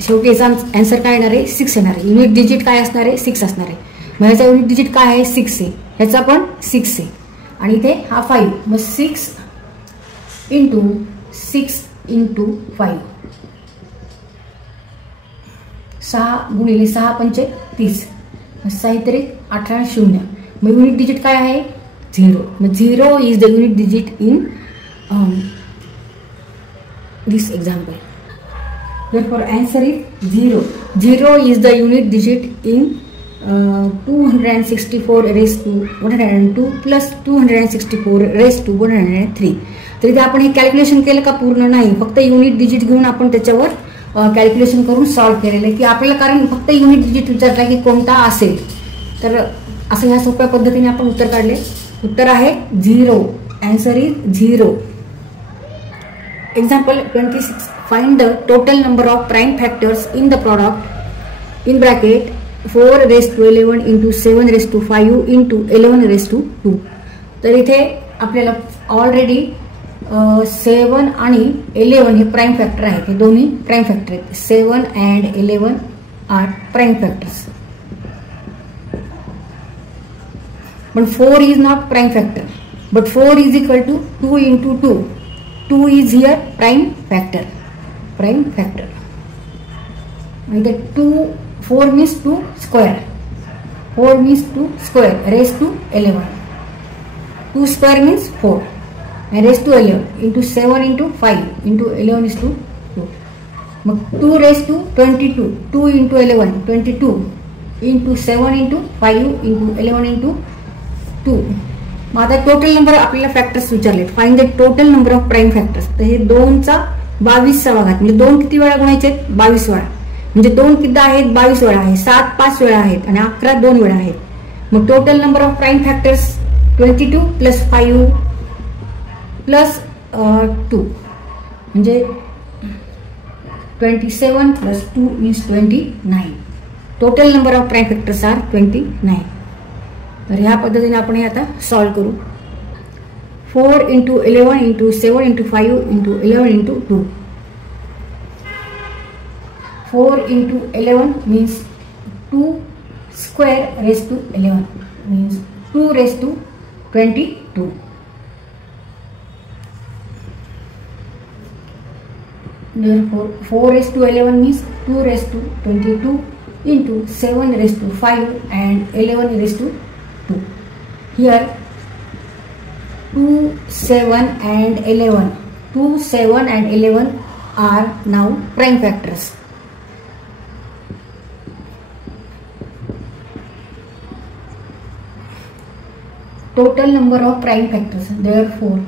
शेवटी याचा आन्सर काय येणार आहे, 6 येणार आहे. युनिट डिजिट काय असणार आहे, 6 असणार आहे. मग ह्याचा युनिट डिजिट काय आहे, 6 आहे. ह्याचा पण 6 आहे आणि इथे हा 5. मग 6 × 6 × 5 6 × 6 = 30. 6 18 0. मग युनिट डिजिट काय आहे, 0. मग 0 is the unit digit in this example. Therefore, answer is 0. 0 is the unit digit in 264⁻102 + 264⁻103. तर इथे आपण हे कॅल्क्युलेशन केलं का, पूर्ण नाही, फक्त युनिट डिजिट घेऊन आपण त्याच्यावर कॅल्क्युलेशन करून सॉल्व केलेलं आहे. की आपल्याला कारण फक्त युनिट डिजिट विचारला की कोणता असेल, तर असं ह्या सोप्या पद्धतीने आपण उत्तर काढले. उत्तर आहे 0. Answer is 0. Example 26. Find the total number of prime factors in the product in bracket 4⁻11 × 7⁻5 × 11⁻2. तर इथे आपल्याला ऑलरेडी 7 आणि 11 हे प्राइम फॅक्टर आहेत. हे दोन्ही प्राइम फॅक्टर आहेत. 7 and 11 आर प्राइम फॅक्टर्स. पण 4 is not prime factor, but 4 is equal to 2 × 2. 2 is here prime factor. And the 4 means 2 square. 4 means 2 square raised to 11. 2 square means 4 and raised to 11 into 7 × 5 × 11 is 2. 2 raised to 22. 2 × 11 22 into 7 × 5 × 11 × 2. मग आता total number आपल्याला factors विचारले. Find the total number of prime factors. तर हे 2चा 22वा घात म्हणजे 2 किती वेळा गुणायचे आहेत, 22 वेळा. म्हणजे 2 किती आहेत, 22 वेळा आहे. 7 5 वेळा आहेत आणि 11 2 वेळा आहेत. मग total number of prime factors 22 + 5 + 2 म्हणजे 27 + 2 means 29. Total number of prime factors are 29. तर ह्या पद्धतीने आपण हे आता सॉल्व करू. 4 × 11 × 7 × 5 × 11 × 2. 4 × 11 means 2 square raised to 11 means 2 raised to 22. Therefore 4 raised to 11 means 2 raised to 22 into 7 raised to 5 and 11 raised to 2. Here 2, 7 and 11. 2, 7 and 11 are now prime factors. Total number of prime factors. Therefore,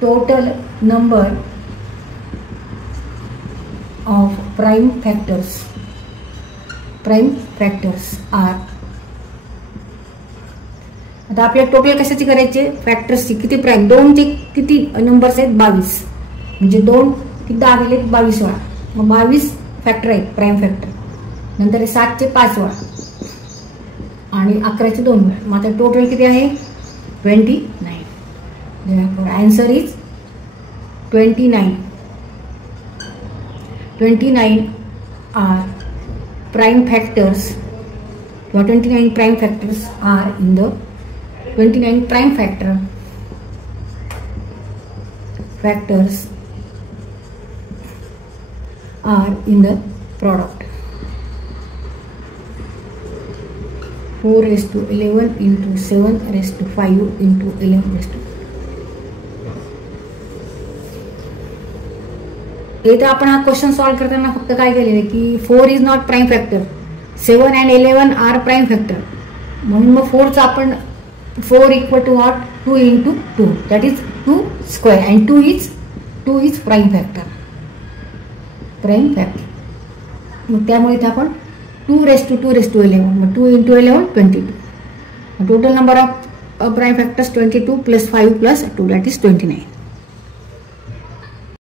total number of prime factors are आता आपल्याला total कशाची करायचे, फॅक्टर्सची. किती prime, 2 चे किती numbers आहेत, 22. म्हणजे 2 किती आलेले, 22 वेळा. मग 22 फॅक्टर आहेत प्राईम फॅक्टर. नंतर 7 चे 5 वेळा आणि 11 चे 2 वेळा. मग आता टोटल किती आहे, 29. Answer is 29. 29 are prime factors, or 29 prime factors are in the 29 prime factors are in the product. 4 raised to 11 into 7 raised to 5 into 11 raised to. इथे आपण हा क्वेश्चन सॉल्व करताना फक्त काय केलेलं आहे की 4 is not prime factor, 7 and 11 are prime factor. म्हणून मग 4चा आपण 4 equal to what, 2 into 2, that is 2 square, and 2 is prime factor. मग त्यामुळे इथे आपण 2 raised to 2 raised to 11, मग 2 into 11 22. Total number of prime factors 22 + 5 + 2 that is 29.